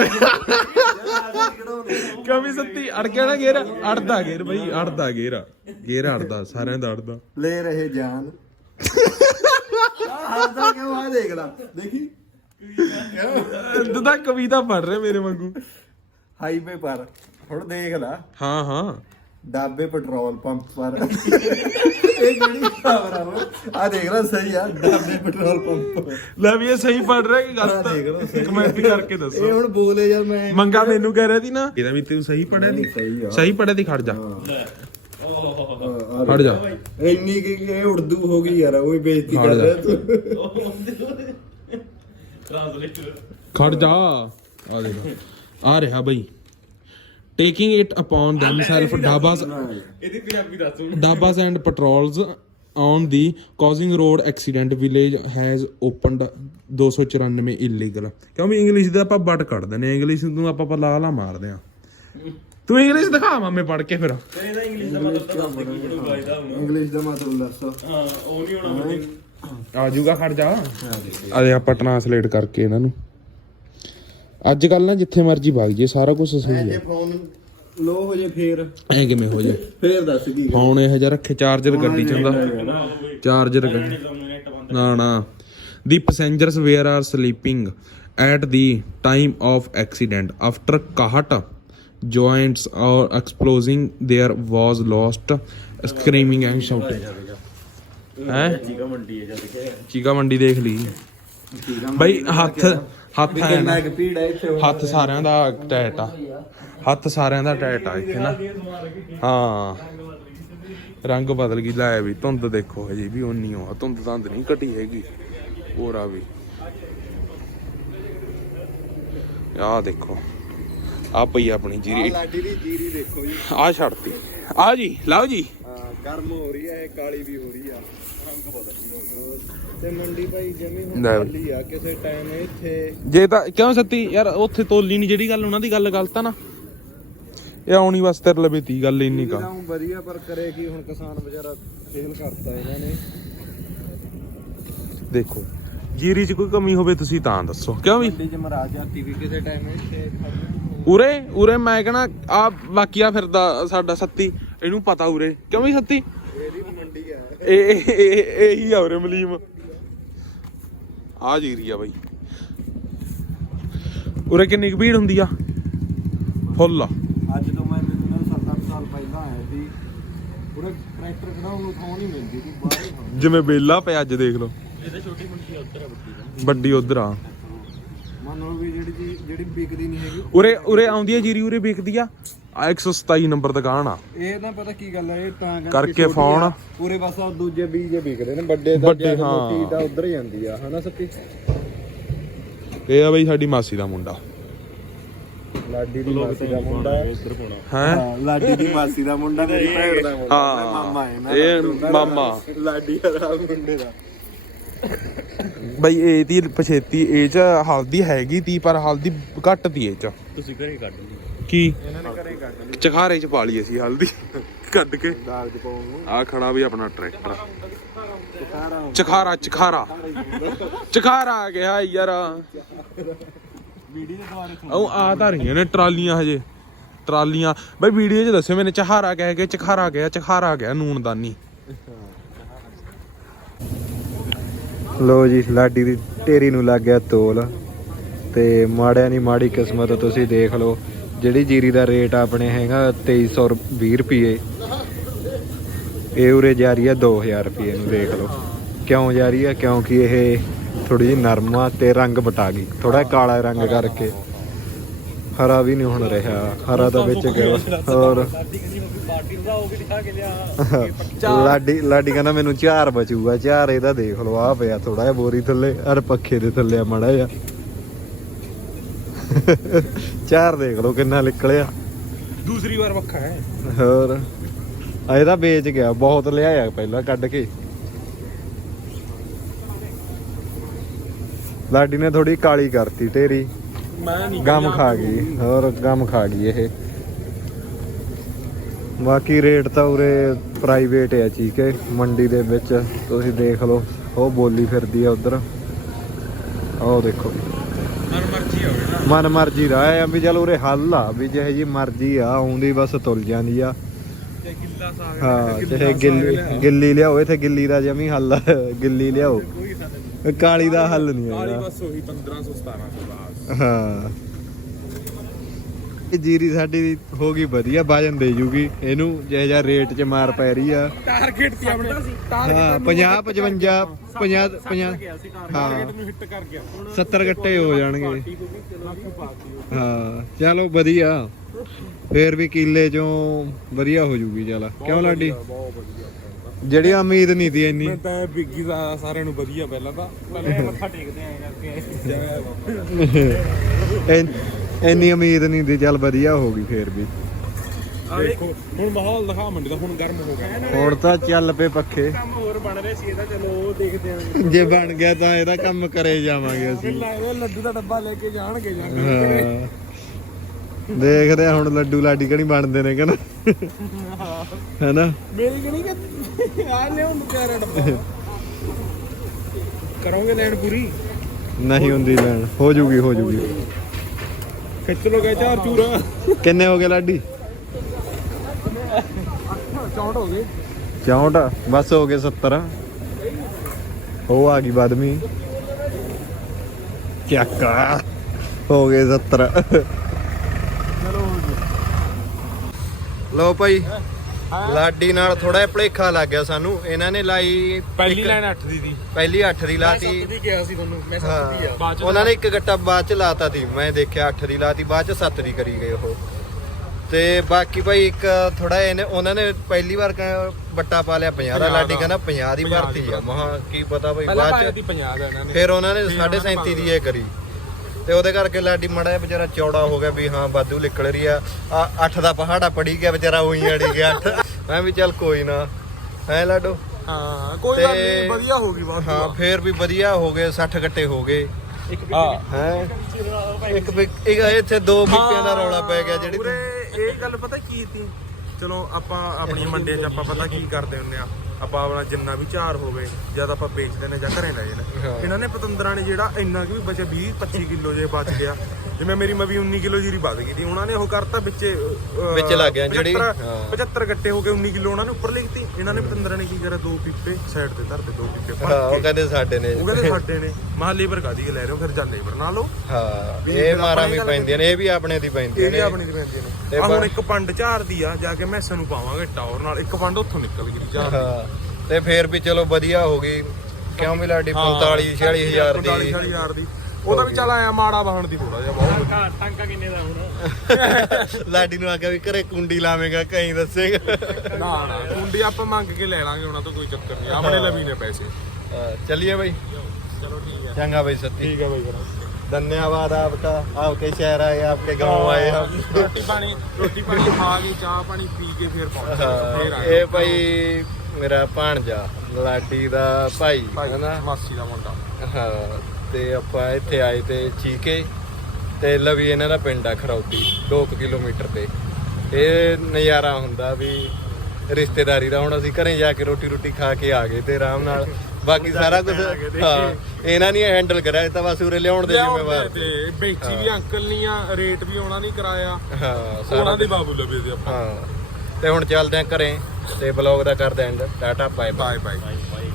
Speaker 4: ਕਮੀ ਸੱਤੀ। ਅੜ ਗਿਆ ਨਾ ਗੇਰ। ਅੜਦਾ ਗੇਰ ਬਈ ਅੜਦਾ ਗੇਰ। ਗੇਰ ਅੜਦਾ ਸਾਰਿਆਂ ਦਾ ਅੜਦਾ।
Speaker 1: ਲੈ ਰਹੇ ਜਾਨ। ਹੱਸਦਾ ਕਿਉਂ ਆ ਦੇਖ ਲੈ। ਦੇਖੀ?
Speaker 4: ਤੂੰ ਤਾਂ ਕਵਿਤਾ ਪੜ ਰਿਹਾ ਮੇਰੇ ਵਾਂਗੂ।
Speaker 1: ਹਾਈਵੇ ਪਰ ਹੁਣ ਦੇਖ ਲੈ।
Speaker 4: ਹਾਂ ਹਾਂ।
Speaker 1: ਡਾਬੇ ਪੈਟਰੋਲ ਪੰਪ ਪਰ। ਇਹ ਕਿਹੜੀ ਖਬਰ ਆ ਆ ਦੇਖ ਲੈ ਸਹੀ ਆ ਡਾਬੇ ਪੈਟਰੋਲ ਪੰਪ
Speaker 4: ਲੈ ਵੀ ਇਹ ਸਹੀ ਪੜ ਰਿਹਾ ਕਿ
Speaker 1: ਦੇਖ ਲਓ,
Speaker 4: ਗਲਤ
Speaker 1: ਸਹੀ
Speaker 4: ਕਮੈਂਟ ਕਰਕੇ
Speaker 1: ਇਹ
Speaker 4: ਦੱਸੋ
Speaker 1: ਹੁਣ ਬੋਲੇ ਜਦ ਮੈਂ।
Speaker 4: ਮੰਗਾ ਮੈਨੂੰ ਕਹਿ ਰਿਹਾ ਸੀ ਨਾ। ਇਹਦਾ ਵੀ ਤੂੰ ਸਹੀ ਪੜਿਆ ਦੀ
Speaker 1: ਸਹੀ ਆ।
Speaker 4: ਸਹੀ ਪੜਿਆ ਦੀ ਖੜ ਜਾ।
Speaker 1: ਆ
Speaker 4: ਖੜ ਜਾ।
Speaker 1: ਇੰਨੀ ਕਿ ਇਹ ਉਰਦੂ ਹੋ ਗਈ ਯਾਰ ਉਹ ਹੀ ਬੇਇੱਜ਼ਤੀ ਕਰ। ਰਿਹਾ ਤੂੰ।
Speaker 4: ਖੜ ਜਾ। ਆ ਦੇਖ। ਆ ਰਿਹਾ ਬਈ। Taking it upon themselves Dabas
Speaker 3: ਇਹਦੀ ਪੰਜਾਬੀ ਦੱਸ ਹੁਣ।
Speaker 4: Dabas and petrols on the causing road accident village has opened 294 illegal ਕਿਉਂਕਿ ਇੰਗਲਿਸ਼ ਦਾ ਆਪਾਂ ਬੱਟ ਕੱਢ ਦਿੰਦੇ ਇੰਗਲਿਸ਼ ਨੂੰ ਆਪਾਂ ਆਪਾਂ ਲਾ ਲਾ ਮਾਰਦੇ ਆ ਤੂੰ ਇੰਗਲਿਸ਼ ਦਿਖਾ ਮਾਮੇ ਪੜ ਕੇ ਫਿਰ।
Speaker 3: ਇਹਦਾ ਇੰਗਲਿਸ਼ ਦਾ ਮਤਲਬ ਤਾਂ ਦੱਸ ਦੇ ਕੀ ਬਣੂਗਾ ਇਹਦਾ ਹੁਣ।
Speaker 1: ਇੰਗਲਿਸ਼ ਦਾ ਮਤਲਬ ਦੱਸ।
Speaker 3: ਹਾਂ ਉਹ ਨਹੀਂ ਹੋਣਾ ਮੈਨੂੰ
Speaker 4: ਆ ਜਾਊਗਾ ਖੜ ਜਾ ਅਰੇ ਆਪਾਂ ਟਰਾਂਸਲੇਟ ਕਰਕੇ ਇਹਨਾਂ ਨੂੰ ਅੱਜ ਕੱਲ ਨਾ ਜਿੱਥੇ ਮਰਜ਼ੀ ਵਗ ਜੇ ਸਾਰਾ ਕੁਝ ਸਹੀ
Speaker 1: ਜੇ
Speaker 4: ਹੈ
Speaker 1: ਫੋਨ ਲੋ ਹੋ ਜੇ ਫੇਰ
Speaker 4: ਐ ਕਿਵੇਂ ਹੋ ਜਾਏ
Speaker 1: ਫੇਰ ਦੱਸ ਕੀ।
Speaker 4: ਫੋਨ ਇਹ ਜਿਹਾ ਰੱਖੇ ਚਾਰਜਰ ਗੱਡੀ ਚ ਹੁੰਦਾ ਚਾਰਜਰ ਗੱਡੀ ਨਾ ਨਾ the passengers were are sleeping at the time of accident after kahat joints or exploding there was lost screaming and shouting ਹੈ?
Speaker 3: ਚੀਗਾ ਮੰਡੀ ਹੈ ਜਦ ਕਿ।
Speaker 4: ਚੀਗਾ ਮੰਡੀ ਦੇਖ ਲਈ। ਬਈ ਹੱਥ ਹੱਥ ਹੈ ਨਾ।
Speaker 1: ਇੱਕ ਭੀੜ ਹੈ ਇੱਥੇ।
Speaker 4: ਹੱਥ ਸਾਰਿਆਂ ਦਾ ਟੈਟ ਆ। ਹੱਥ ਸਾਰਿਆਂ ਦਾ ਟੈਟ ਆ ਇੱਥੇ ਨਾ। ਹਾਂ। ਰੰਗ ਬਦਲ ਗਈ। ਲੈ ਵੀ ਧੁੰਦ ਦੇਖੋ ਹਜੇ ਵੀ ਉਨੀ ਹੋ ਆ। ਧੁੰਦ ਧੰਦ ਨਹੀਂ ਘਟੀ ਹੈਗੀ। ਹੋਰ ਆ ਵੀ। ਆਹ ਦੇਖੋ। ਆ ਪਈ ਆ ਆਪਣੀ ਜੀਰੀ।
Speaker 1: ਲਾਡੀ ਦੀ ਜੀਰੀ ਦੇਖੋ ਜੀ।
Speaker 4: ਆ ਛੱਡਤੀ। ਆ ਜੀ ਲਓ ਜੀ।
Speaker 1: ਗਰਮ ਹੋ ਰਹੀ ਹੈ ਇਹ ਕਾਲੀ ਵੀ ਹੋ ਰਹੀ ਆ। ਰੰਗ ਬਦਲ ਤੇ ਮੰਡੀ ਭਾਈ ਜਮੀ ਹੁਣ
Speaker 4: ਲੈ।
Speaker 1: ਖਾਲੀ ਆ ਕਿਸੇ ਟਾਈਮ ਇੱਥੇ
Speaker 4: ਜੇ ਤਾਂ ਕਿਉਂ ਸੱਤੀ? ਯਾਰ ਉੱਥੇ ਤੋਲੀ ਨਹੀਂ ਜਿਹੜੀ ਗੱਲ ਉਹਨਾਂ ਦੀ ਗੱਲ ਗਲਤ ਆ ਨਾ। ਇਹ ਆਉਣੀ ਬਸ ਤੇਰੇ ਲਵੇ ਤੀ ਗੱਲ ਇੰਨੀ ਕਾ
Speaker 1: ਵਧੀਆ ਪਰ ਕਰੇ ਕੀ ਹੁਣ ਕਿਸਾਨ ਵਿਚਾਰਾ ਫੇਲ ਕਰਤਾ ਇਹਨਾਂ ਨੇ।
Speaker 4: ਦੇਖੋ ਜੀਰੀ 'ਚ ਕੋਈ ਕਮੀ ਹੋਵੇ ਤੁਸੀਂ ਤਾਂ ਦੱਸੋ ਕਿਉਂ ਵੀ?
Speaker 1: ਮੰਡੀ ਚ ਮਹਾਰਾਜ ਜਾਤੀ ਵੀ ਕਿਸੇ ਟਾਈਮ ਇੱਥੇ
Speaker 4: ਉਰੇ ਉਰੇ ਮੈਂ ਕਹਣਾ ਆ ਬਾਕੀ ਆ ਫਿਰਦਾ ਸਾਡਾ ਸੱਤੀ। ਇਹਨੂੰ ਪਤਾ ਉਰੇ। ਕਿਉਂ ਵੀ ਸੱਤੀ?
Speaker 1: ਇਹਦੀ ਮੰਡੀ ਆ।
Speaker 4: ਇਹ ਇਹ- ਆ ਉਰੇ ਮਲੀਮ। ਆ ਜੀਰੀ ਆ ਬਾਈ। ਉਰੇ ਕਿੰਨੀ ਕੁ ਭੀੜ ਹੁੰਦੀ ਆ? ਫੁੱਲ ਆ।
Speaker 1: ਅੱਜ ਤੋਂ ਮੈਂ ਮੈਨੂੰ 7-8 ਸਾਲ ਪਹਿਲਾਂ ਆਇਆ ਸੀ। ਪੂਰੇ ਟਰੈਕਟਰ ਖੜਾਉਣ ਨੂੰ ਥਾਂ ਨਹੀਂ ਮਿਲਦੀ ਸੀ ਬਾਹਰ ਹੀ ਹਾਂ
Speaker 4: ਜਿਵੇਂ ਬੇਲਾ ਪਿਆ ਅੱਜ ਦੇਖ ਲਓ। ਵੱਡੀ ਉਧਰ ਆ।
Speaker 1: ਮੰਨ ਲਓ ਵੀ ਜਿਹੜੀ ਚੀਜ਼ ਜਿਹੜੀ ਵਿਕਦੀ ਨਹੀਂ ਹੈਗੀ
Speaker 4: ਉਰੇ ਉਰੇ ਆਉਂਦੀ ਆ ਜੀਰੀ ਉਰੇ ਵਿਕਦੀ ਆ। ਆ 127 ਨੰਬਰ ਦੁਕਾਨ ਆ।
Speaker 1: ਇਹ ਨਾ ਪਤਾ ਕੀ ਗੱਲ ਹੈ ਇਹ ਤਾਂ
Speaker 4: ਕਰਕੇ
Speaker 1: ਛੋਟੀ
Speaker 4: ਫੋਨ।
Speaker 1: ਆ, ਪੂਰੇ ਬਸ ਉਹ ਦੂਜੇ ਬੀਜ ਵਿਕਦੇ ਨੇ ਵੱਡੇ ਦਾ
Speaker 4: ਵੱਡੇ,
Speaker 1: ਜਦ
Speaker 4: ਹਾਂ।
Speaker 1: ਮੋਟੀ ਦਾ ਉਧਰ ਜਾਂਦੀ ਆ ਹਨਾ ਸੱਤੀ
Speaker 4: ਇਹ ਆ ਬਈ ਸਾਡੀ ਮਾਸੀ ਦਾ ਮੁੰਡਾ।
Speaker 1: ਲਾਡੀ ਦੀ ਮਾਸੀ ਦਾ ਮੁੰਡਾ ਹੈ।
Speaker 4: ਹੈ?
Speaker 1: ਹਾਂ ਲਾਡੀ ਦੀ ਮਾਸੀ ਦਾ ਮੁੰਡਾ ਮੇਰੀ ਭੈਣ ਦਾ ਮੁੰਡਾ। ਮਾਮਾ ਹੈ
Speaker 4: ਹਾਂ
Speaker 1: ਨਾ
Speaker 4: ਇਹ ਮਾਮਾ।
Speaker 1: ਲਾਡੀ ਦਾ ਮੁੰਡੇ ਦਾ।
Speaker 4: ਬਈ ਇਹ ਤੀ ਪਛੇਤੀ ਇਹ ਚ ਹਲਦੀ ਹੈਗੀ ਤੀ ਪਰ ਹਲਦੀ ਘੱਟ ਤੀ ਇਹ ਚ।
Speaker 3: ਤੁਸੀਂ ਘਰੇ ਕੱਢ ਲਈ।
Speaker 4: ਕੀ?
Speaker 1: ਇਹਨਾਂ ਨੇ ਘਰੇ ਕੱਢ ਲਈ
Speaker 4: ਚਖਾਰੇ ਚ ਪਾ ਲਈ ਅਸੀਂ ਹਲਦੀ। ਕੱਢ ਕੇ।
Speaker 1: ਦਾਲ ਚ ਪਾਉਣ ਨੂੰ।
Speaker 4: ਆ ਖੜਾ ਵੀ ਆਪਣਾ ਟਰੈਕਟਰ ਚਖਾਰਾ ਚਖਾਰਾ। ਚਖਾਰਾ ਆ ਗਿਆ ਯਾਰ।
Speaker 3: ਵੀਡੀਓ ਦੇ ਦੁਆਰੇ
Speaker 4: ਉਹ ਆ ਤਾਂ ਰਹੀਆਂ ਨੇ ਟਰਾਲੀਆਂ ਹਜੇ। ਟਰਾਲੀਆਂ। ਬਈ ਵੀਡੀਓ 'ਚ ਦੱਸਿਓ ਮੈਨੇ ਚਖਾਰਾ ਕਹਿ ਕੇ ਚਖਾਰਾ ਗਿਆ ਚਖਾਰਾ ਗਿਆ ਨੂਨਦਾਨੀ।
Speaker 1: ਲੋ ਜੀ, ਲਾਡੀ ਦੀ ਢੇਰੀ ਨੂੰ ਲੱਗ ਗਿਆ ਤੋਲ ਤੇ ਮਾੜਿਆਂ ਦੀ ਮਾੜੀ ਕਿਸਮਤ ਤੁਸੀਂ ਦੇਖ ਲਓ। ਜਿਹੜੀ ਜੀਰੀ ਦਾ ਰੇਟ ਆਪਣੇ ਹੈਗਾ 2320 ਰੁਪਏ। ਇਹ ਉਰੇ ਜਾ ਰਹੀ ਹੈ 2000 ਰੁਪਏ ਨੂੰ, ਦੇਖ ਲਓ। ਕਿਉਂ ਜਾ ਰਹੀ ਹੈ ਕਿਉਂਕਿ ਇਹ ਥੋੜੀ ਜਿਹੀ ਨਰਮਾ ਆ ਤੇ ਰੰਗ ਬਟਾ ਗਈ। ਥੋੜਾ ਕਾਲਾ ਰੰਗ ਕਰਕੇ। ਹਰਾ ਵੀ ਨਹੀਂ ਹੁਣ ਰਿਹਾ ਹਰਾ ਤਾਂ ਵਿੱਚ ਗਿਆ। ਹੋਰ? ਲਾਡੀ ਲਾਡੀ ਕਹਿੰਦਾ ਮੈਨੂੰ ਝਾਰ ਬਚੂਗਾ ਝਾਰ ਇਹਦਾ ਦੇਖ ਲਓ ਆ ਪਿਆ ਥੋੜਾ ਜਿਹਾ ਬੋਰੀ ਥੱਲੇ ਅਰ ਪੱਖੇ ਦੇ ਥੱਲੇ ਆ ਮੜਾ ਜਿਹਾ। ਝਾਰ ਦੇਖ ਲਓ ਕਿੰਨਾ ਨਿਕਲਿਆ।
Speaker 4: ਦੂਸਰੀ ਵਾਰ ਵੱਖਾ ਹੈ।
Speaker 1: ਹੋਰ? ਆ ਇਹਦਾ ਵੇਚ ਗਿਆ ਬਹੁਤ ਲਿਆਇਆ ਪਹਿਲਾਂ ਕੱਢ ਕੇ। ਲਾਡੀ ਨੇ ਥੋੜੀ ਕਾਲੀ ਕਰਤੀ ਢੇਰੀ।
Speaker 4: ਮੈਂ ਨਹੀਂ
Speaker 1: ਗਮ ਖਾ ਗਈ ਹੋਰ ਗਮ ਖਾ ਗਈ ਇਹ। ਬਾਕੀ ਰੇਟ ਤਾਂ ਉਰੇ ਪ੍ਰਾਈਵੇਟ ਹੈ ਠੀਕ ਹੈ ਮੰਡੀ ਦੇ ਵਿੱਚ ਤੁਸੀਂ ਦੇਖ ਲਓ ਉਹ ਬੋਲੀ ਫਿਰਦੀ ਆ ਉਧਰ। ਉਹ ਦੇਖੋ।
Speaker 4: ਮਨ ਮਰਜ਼ੀ ਹੋਵੇ ਨਾ।
Speaker 1: ਮਨ ਮਰਜ਼ੀ ਦਾ ਆ ਵੀ ਚਲ ਉਰੇ ਹੱਲ ਆ ਵੀ ਜਿਹੇ ਜੀ ਮਰਜ਼ੀ ਆ ਆਉਂਦੀ ਬਸ ਤੁਲ ਜਾਂਦੀ ਆ।
Speaker 4: ਤੇ
Speaker 1: ਹਾਂ ਚਾਹੇ ਗਿੱਲੀ ਗਿੱਲੀ ਲਿਆਓ। ਇੱਥੇ ਗਿੱਲੀ ਦਾ ਜਮੀ ਹੱਲ ਆ, ਗਿੱਲੀ ਲਿਆਓ। ਕਾਲੀ ਦਾ ਹੱਲ ਨਹੀਂ
Speaker 4: ਕਾਲੀ
Speaker 1: ਹੈਗਾ।
Speaker 4: ਬਸ ਉਹੀ 1500 1700 ਦਾ
Speaker 1: ਹਾਂ। ਇਹ ਜੀਰੀ ਸਾਡੀ ਹੋ ਗਈ ਵਧੀਆ ਵਜਨ ਦੇ ਜੂਗੀ। ਇਹਨੂੰ ਜਿਹੇ ਜਿਹਾ ਰੇਟ 'ਚ ਮਾਰ ਪੈ ਰਹੀ ਆ।
Speaker 4: ਟਾਰਗੇਟ ਤੀ ਆਪਣੇ।
Speaker 1: ਹਾਂ 50 55 50 50 ਹਾਂ
Speaker 4: ਨੂੰ ਹਿੱਟ ਕਰ ਗਿਆ।
Speaker 1: 70 ਗੱਟੇ ਹੋ ਜਾਣਗੇ। ਹਾਂ ਚਲੋ ਵਧੀਆ। ਫੇਰ ਵੀ ਕੀਲੇ ਚੋਂ ਵਧੀਆ ਹੋ ਜੂਗੀ ਚਲ। ਕਿਉਂ ਲਾਡੀ?
Speaker 4: ਬਹੁਤ ਵਧੀਆ।
Speaker 1: ਜਿਹੜੀ ਉਮੀਦ ਨਹੀਂ ਸੀ ਇੰਨੀ।
Speaker 4: ਮੈਂ ਤਾਂ ਬਿੱਗੀ ਦਾ ਸਾਰਿਆਂ ਨੂੰ ਵਧੀਆ ਪਹਿਲਾਂ ਤਾਂ।
Speaker 3: ਪਹਿਲੇ ਮੱਥਾ ਟੇਕਦੇ ਆਂ ਕਰਕੇ
Speaker 1: ਇੰਨ- ਇੰਨੀ ਉਮੀਦ ਨਹੀਂ ਸੀ ਚੱਲ ਵਧੀਆ ਹੋ ਗਈ ਫੇਰ ਵੀ।
Speaker 4: ਦੇਖੋ ਹੁਣ ਮਾਹੌਲ ਦਿਖਾ ਮੰਡੀ ਦਾ ਹੁਣ ਗਰਮ ਹੋ ਗਿਆ।
Speaker 1: ਹੁਣ ਤਾਂ ਚੱਲ ਪਏ ਪੱਖੇ।
Speaker 3: ਕੰਮ ਹੋਰ ਬਣ ਰਿਹਾ ਸੀ ਇਹਦਾ ਚਲੋ ਉਹ ਦੇਖਦੇ ਆਂ।
Speaker 1: ਜੇ ਬਣ ਗਿਆ ਤਾਂ ਇਹਦਾ ਕੰਮ ਕਰੇ ਜਾਵਾਂਗੇ ਅਸੀਂ।
Speaker 4: ਲੱਗਦਾ ਲੱਡੂ ਦਾ ਡੱਬਾ ਲੈ ਕੇ ਜਾਣਗੇ ਜਾਂ
Speaker 1: ਹਾਂ। ਦੇਖਦੇ ਆ ਹੁਣ ਲੱਡੂ ਲਾਡੀ ਕਣੀ ਬਣਦੇ ਨੇ ਕਿ ਨਾ ਹੈਨਾ?
Speaker 4: ਮੇਰੀ ਕਿ ਨਹੀਂ ਕਿ ਆ ਲਿਆਉਂ ਪਿਆਰਾ ਡੱਬਾ। ਕਰੋਗੇ ਲੈਣ ਪੂਰੀ?
Speaker 1: ਨਹੀਂ ਹੁੰਦੀ ਲੈਣ ਹੋ ਜੂਗੀ ਹੋ ਜੂਗੀ।
Speaker 4: ਖਿੱਚ ਲੋ ਗਏ ਚਾਰ ਚੂਰਾ।
Speaker 1: ਕਿੰਨੇ ਹੋ ਗਏ ਲਾਡੀ?
Speaker 4: 64 ਹੋ ਗਏ।
Speaker 1: 64 ਬਸ ਹੋ ਗਏ 70 ਉਹ ਆ ਗਈ ਬਦਮੀ। ਕਿਆਕਾ ਹੋ ਗਏ 70 ਲੋ ਭਾਈ ਲਾਡੀ ਨਾਲ ਥੋੜਾ ਜਿਹਾ ਭਲੇਖਾ ਲੱਗ ਗਿਆ ਸਾਨੂੰ। ਇਹਨਾਂ ਨੇ ਲਾਈ
Speaker 4: ਪਹਿਲੀ ਲਾਈਨ 8 ਦੀ ਦੀ।
Speaker 1: ਪਹਿਲੀ 8 ਦੀ ਲਾਤੀ।
Speaker 4: ਦੀ ਕਿਹਾ ਸੀ ਤੁਹਾਨੂੰ ਮੈਂ
Speaker 1: ਹਾਂ। ਉਹਨਾਂ ਨੇ ਇੱਕ ਗੱਟਾ ਬਾਅਦ ਚ ਲਾਤਾ ਸੀ। ਮੈਂ ਦੇਖਿਆ 8 ਦੀ ਲਾਤੀ ਬਾਅਦ ਚ 7 ਦੀ ਕਰੀ ਗਏ ਉਹ। ਤੇ ਬਾਕੀ ਭਾਈ ਇੱਕ ਥੋੜਾ ਇਹਨੇ ਉਹਨਾਂ ਨੇ ਪਹਿਲੀ ਵਾਰ ਕ- ਬੱਟਾ ਪਾ ਲਿਆ 50 ਦਾ ਲਾਡੀ ਕਹਿੰਦਾ 50 ਦੀ ਭਰਤੀ ਆ। ਮਹਾ ਕੀ ਪਤਾ ਭਾਈ ਬਾਅਦ ਚ
Speaker 4: ਦੀ 50 ਦਾ ਇਹਨਾਂ ਨੇ।
Speaker 1: ਫਿਰ ਉਹਨਾਂ ਨੇ 37.5 ਦੀ। ਇਹ ਕਰੀ। ਤੇ ਉਹਦੇ ਕਰਕੇ ਲਾਡੀ ਮੜਾ ਵਿਚਾਰਾ ਚੌੜਾ ਹੋ ਗਿਆ ਵੀ ਹਾਂ ਬਾਦੂ ਨਿਕਲ ਰਹੀ ਆ। ਆ ਅੱਠ ਦਾ ਪਹਾੜਾ ਪੜੀ ਗਿਆ ਵਿਚਾਰਾ ਉਹੀ ਅੜੀ ਗਿਆ ਅੱਠ। ਮੈਂ ਵੀ ਚੱਲ ਕੋਈ ਨਾ। ਹੈ ਲਾਡੋ?
Speaker 2: ਹਾਂ ਕੋਈ ਗੱਲ ਨਹੀਂ ਵਧੀਆ ਹੋ ਗਈ ਬਾਤ
Speaker 1: ਹਾਂ ਫੇਰ ਵੀ ਵਧੀਆ ਹੋ ਗਏ 60 ਗੱਟੇ ਹੋ ਗਏ।
Speaker 2: ਹਾਂ।
Speaker 1: ਹੈ? ਇੱਕ ਇੱਕ ਇੱਥੇ ਦੋ ਬਿੱਕਿਆਂ ਦਾ ਰੌਲਾ ਪੈ ਗਿਆ ਜਿਹੜੀ
Speaker 4: ਇਹ ਗੱਲ ਪਤਾ ਕੀ ਸੀ ਚਲੋ ਆਪਾਂ ਆਪਣੀ ਮੰਡੀਆਂ 'ਚ ਆਪਾਂ ਪਤਾ ਕੀ ਕਰਦੇ ਹੁੰਦੇ ਆ। ਆਪਾਂ ਆਪਣਾ ਜਿੰਨਾ ਵੀ ਝਾਰ ਹੋਵੇ ਜਦ ਆਪਾਂ ਵੇਚਦੇ ਨੇ ਜਾਂ ਘਰੇ ਲੈ ਜਾਂਦੇ। ਇਹਨਾਂ ਨੇ ਪਤੰਦਰਾਂ ਨੇ ਜਿਹੜਾ ਇੰਨਾ ਕਿ ਵੀ ਬਚੇ 20 25 ਕਿਲੋ ਜੇ ਬਚ ਗਿਆ ਜਿਵੇਂ ਮੇਰੀ ਮਵੀ 19 ਕਿਲੋ ਜੀਰੀ ਵੱਧ ਗਈ ਸੀ ਉਹਨਾਂ ਨੇ ਉਹ ਕਰਤਾ ਵਿੱਚੇ
Speaker 1: ਵਿੱਚ ਲੱਗ ਗਿਆ ਜਿਹੜੀ,
Speaker 4: 75
Speaker 1: ਹਾਂ।
Speaker 4: 75 ਗੱਟੇ ਹੋ ਗਏ 19 ਕਿਲੋ ਉਹਨਾਂ ਨੇ ਉੱਪਰ ਲਿਖਤੀ। ਇਹਨਾਂ ਨੇ ਪਤੰਦਰਾਂ ਨੇ ਕੀ ਕਰਿਆ ਦੋ ਪੀਪੇ ਸਾਈਡ ਤੇ ਧਰਤੇ ਦੋ ਪੀਪੇ ਭਰ
Speaker 1: ਉਹ
Speaker 4: ਕੇ।
Speaker 1: ਕਹਿੰਦੇ ਸਾਡੇ ਨੇ।
Speaker 4: ਉਹ ਕਹਿੰਦੇ ਸਾਡੇ ਨੇ। ਮਾਂ ਲੇਬਰ ਕਾਦੀ ਲੈ ਰਹੇ ਹੋ ਫਿਰ ਜਾਂ ਲੇਬਰ ਨਾ ਲਓ।
Speaker 1: ਹਾਂ ਇਹ ਮਾਰਾਂ ਵੀ
Speaker 4: ਇਹ
Speaker 1: ਪੈਂਦੀਆਂ ਨੇ ਇਹ ਵੀ ਆਪਣੇ ਦੀ ਪੈਂਦੀਆਂ
Speaker 4: ਇਹ ਵੀ
Speaker 1: ਨੇ।
Speaker 4: ਆਪਣੀ ਦੀ ਪੈਂਦੀਆਂ ਨੇ। ਆ ਹੁਣ ਇੱਕ ਪੰਡ ਝਾਰਦੀ ਆ ਜਾ ਕੇ ਮੈਸਾਂ ਨੂੰ ਪਾਵਾਂਗੇ ਟੌਰ ਨਾਲ। ਇੱਕ ਪੰਡ ਉੱਥੋਂ ਨਿਕਲ ਗਈ ਝਾਰ
Speaker 1: ਤੇ ਫੇਰ ਵੀ ਚਲੋ ਵਧੀਆ ਹੋ ਗਈ। ਕਿਉਂ ਵੀ ਲਾਡੀ 45 46 ਹਜ਼ਾਰ
Speaker 4: 45
Speaker 1: ਦੀ
Speaker 4: ਹਜ਼ਾਰ ਦੀ। ਉਹਦਾ ਵੀ ਚੱਲ ਆਇਆ ਮਾੜਾ ਵਾਹਣ ਦੀ ਥੋੜਾ ਜਿਹਾ ਬਹੁਤ
Speaker 2: ਟਾਂਕਾ ਕਿੰਨੇ ਦਾ ਹੁਣ
Speaker 1: ਲਾਡੀ ਨੂੰ ਆਖਿਆ ਵੀ ਘਰੇ ਕੁੰਡੀ ਲਾਵੇਂਗਾ ਕਹੀਂ ਦੱਸੇਗਾ
Speaker 4: ਨਾ ਨਾ ਕੁੰਡੀ ਆਪਾਂ ਮੰਗ ਕੇ ਲੈ ਲਾਂਗੇ ਉਹਨਾਂ ਤੋਂ ਕੋਈ ਚੱਕਰ ਨਹੀਂ ਆਪਣੇ ਲਵੀ ਨੇ ਪੈਸੇ
Speaker 1: ਹਾਂ, चलिए भाई
Speaker 2: ਚਲੋ ਠੀਕ ਹੈ
Speaker 1: चंगा भाई सत्ती
Speaker 4: ਠੀਕ ਹੈ ਬਾਈ ਫਿਰ
Speaker 1: धन्यवाद आपका आपके शहर आए आपके गांव आए हम
Speaker 4: ਰੋਟੀ ਪਾਣੀ ਰੋਟੀ ਪਾਣੀ ਖਾ ਕੇ ਚਾਹ ਪਾਣੀ ਪੀ ਕੇ ਫਿਰ ਪਹੁੰਚੇ ਫਿਰ
Speaker 1: ਹਾਂ,
Speaker 4: ਆਏ
Speaker 1: ਇਹ ਭਾਈ ਮੇਰਾ ਭਾਣਜਾ ਲਾਡੀ ਦਾ ਭਾਈ
Speaker 4: ਭਾਈ
Speaker 1: ਹਨਾ
Speaker 4: ਮਾਸੀ ਦਾ ਮੁੰਡਾ
Speaker 1: ਹਾਂ ਤੇ ਆਪਾਂ ਇੱਥੇ ਆਏ ਤੇ ਚੀਕੇ ਤੇ ਲਵੀ ਇਹਨਾਂ ਦਾ ਪਿੰਡ ਆ ਖਰੌਦੀ 2 ਕਿਲੋਮੀਟਰ ਤੇ। ਇਹ ਨਜ਼ਾਰਾ ਹੁੰਦਾ ਵੀ ਰਿਸ਼ਤੇਦਾਰੀ ਦਾ ਹੁਣ ਅਸੀਂ ਘਰੇ ਜਾ ਕੇ ਰੋਟੀ ਰੋਟੀ ਖਾ ਕੇ ਆ ਗਏ ਤੇ ਆਰਾਮ ਨਾਲ। ਬਾਕੀ ਸਾਰਾ ਕੁਝ ਹਾਂ ਇਹਨਾਂ ਨੇ ਹੈਂਡਲ ਕਰਿਆ ਤਾਂ ਬਸ ਉਰੇ ਲਿਆਉਣ ਦੇ ਜ਼ਿੰਮੇਵਾਰ
Speaker 4: ਤੇ ਵੇਚੀ ਵੀ ਅੰਕਲ ਨਹੀਂ ਆ ਰੇਟ ਵੀ ਉਹਨਾਂ ਨਹੀਂ ਕਰਾਇਆ।
Speaker 1: ਹਾਂ ਸਾਰਾ
Speaker 4: ਉਹਨਾਂ ਦੇ ਬਾਬੂ ਲਵੇ ਦੇ ਆਪਾਂ।
Speaker 1: ਹਾਂ ਤੇ ਹੁਣ ਚੱਲਦੇ ਆਂ ਘਰੇ ਤੇ ਬਲੌਗ ਦਾ ਕਰਦੇ ਆਂ tata bye bye
Speaker 4: bye bye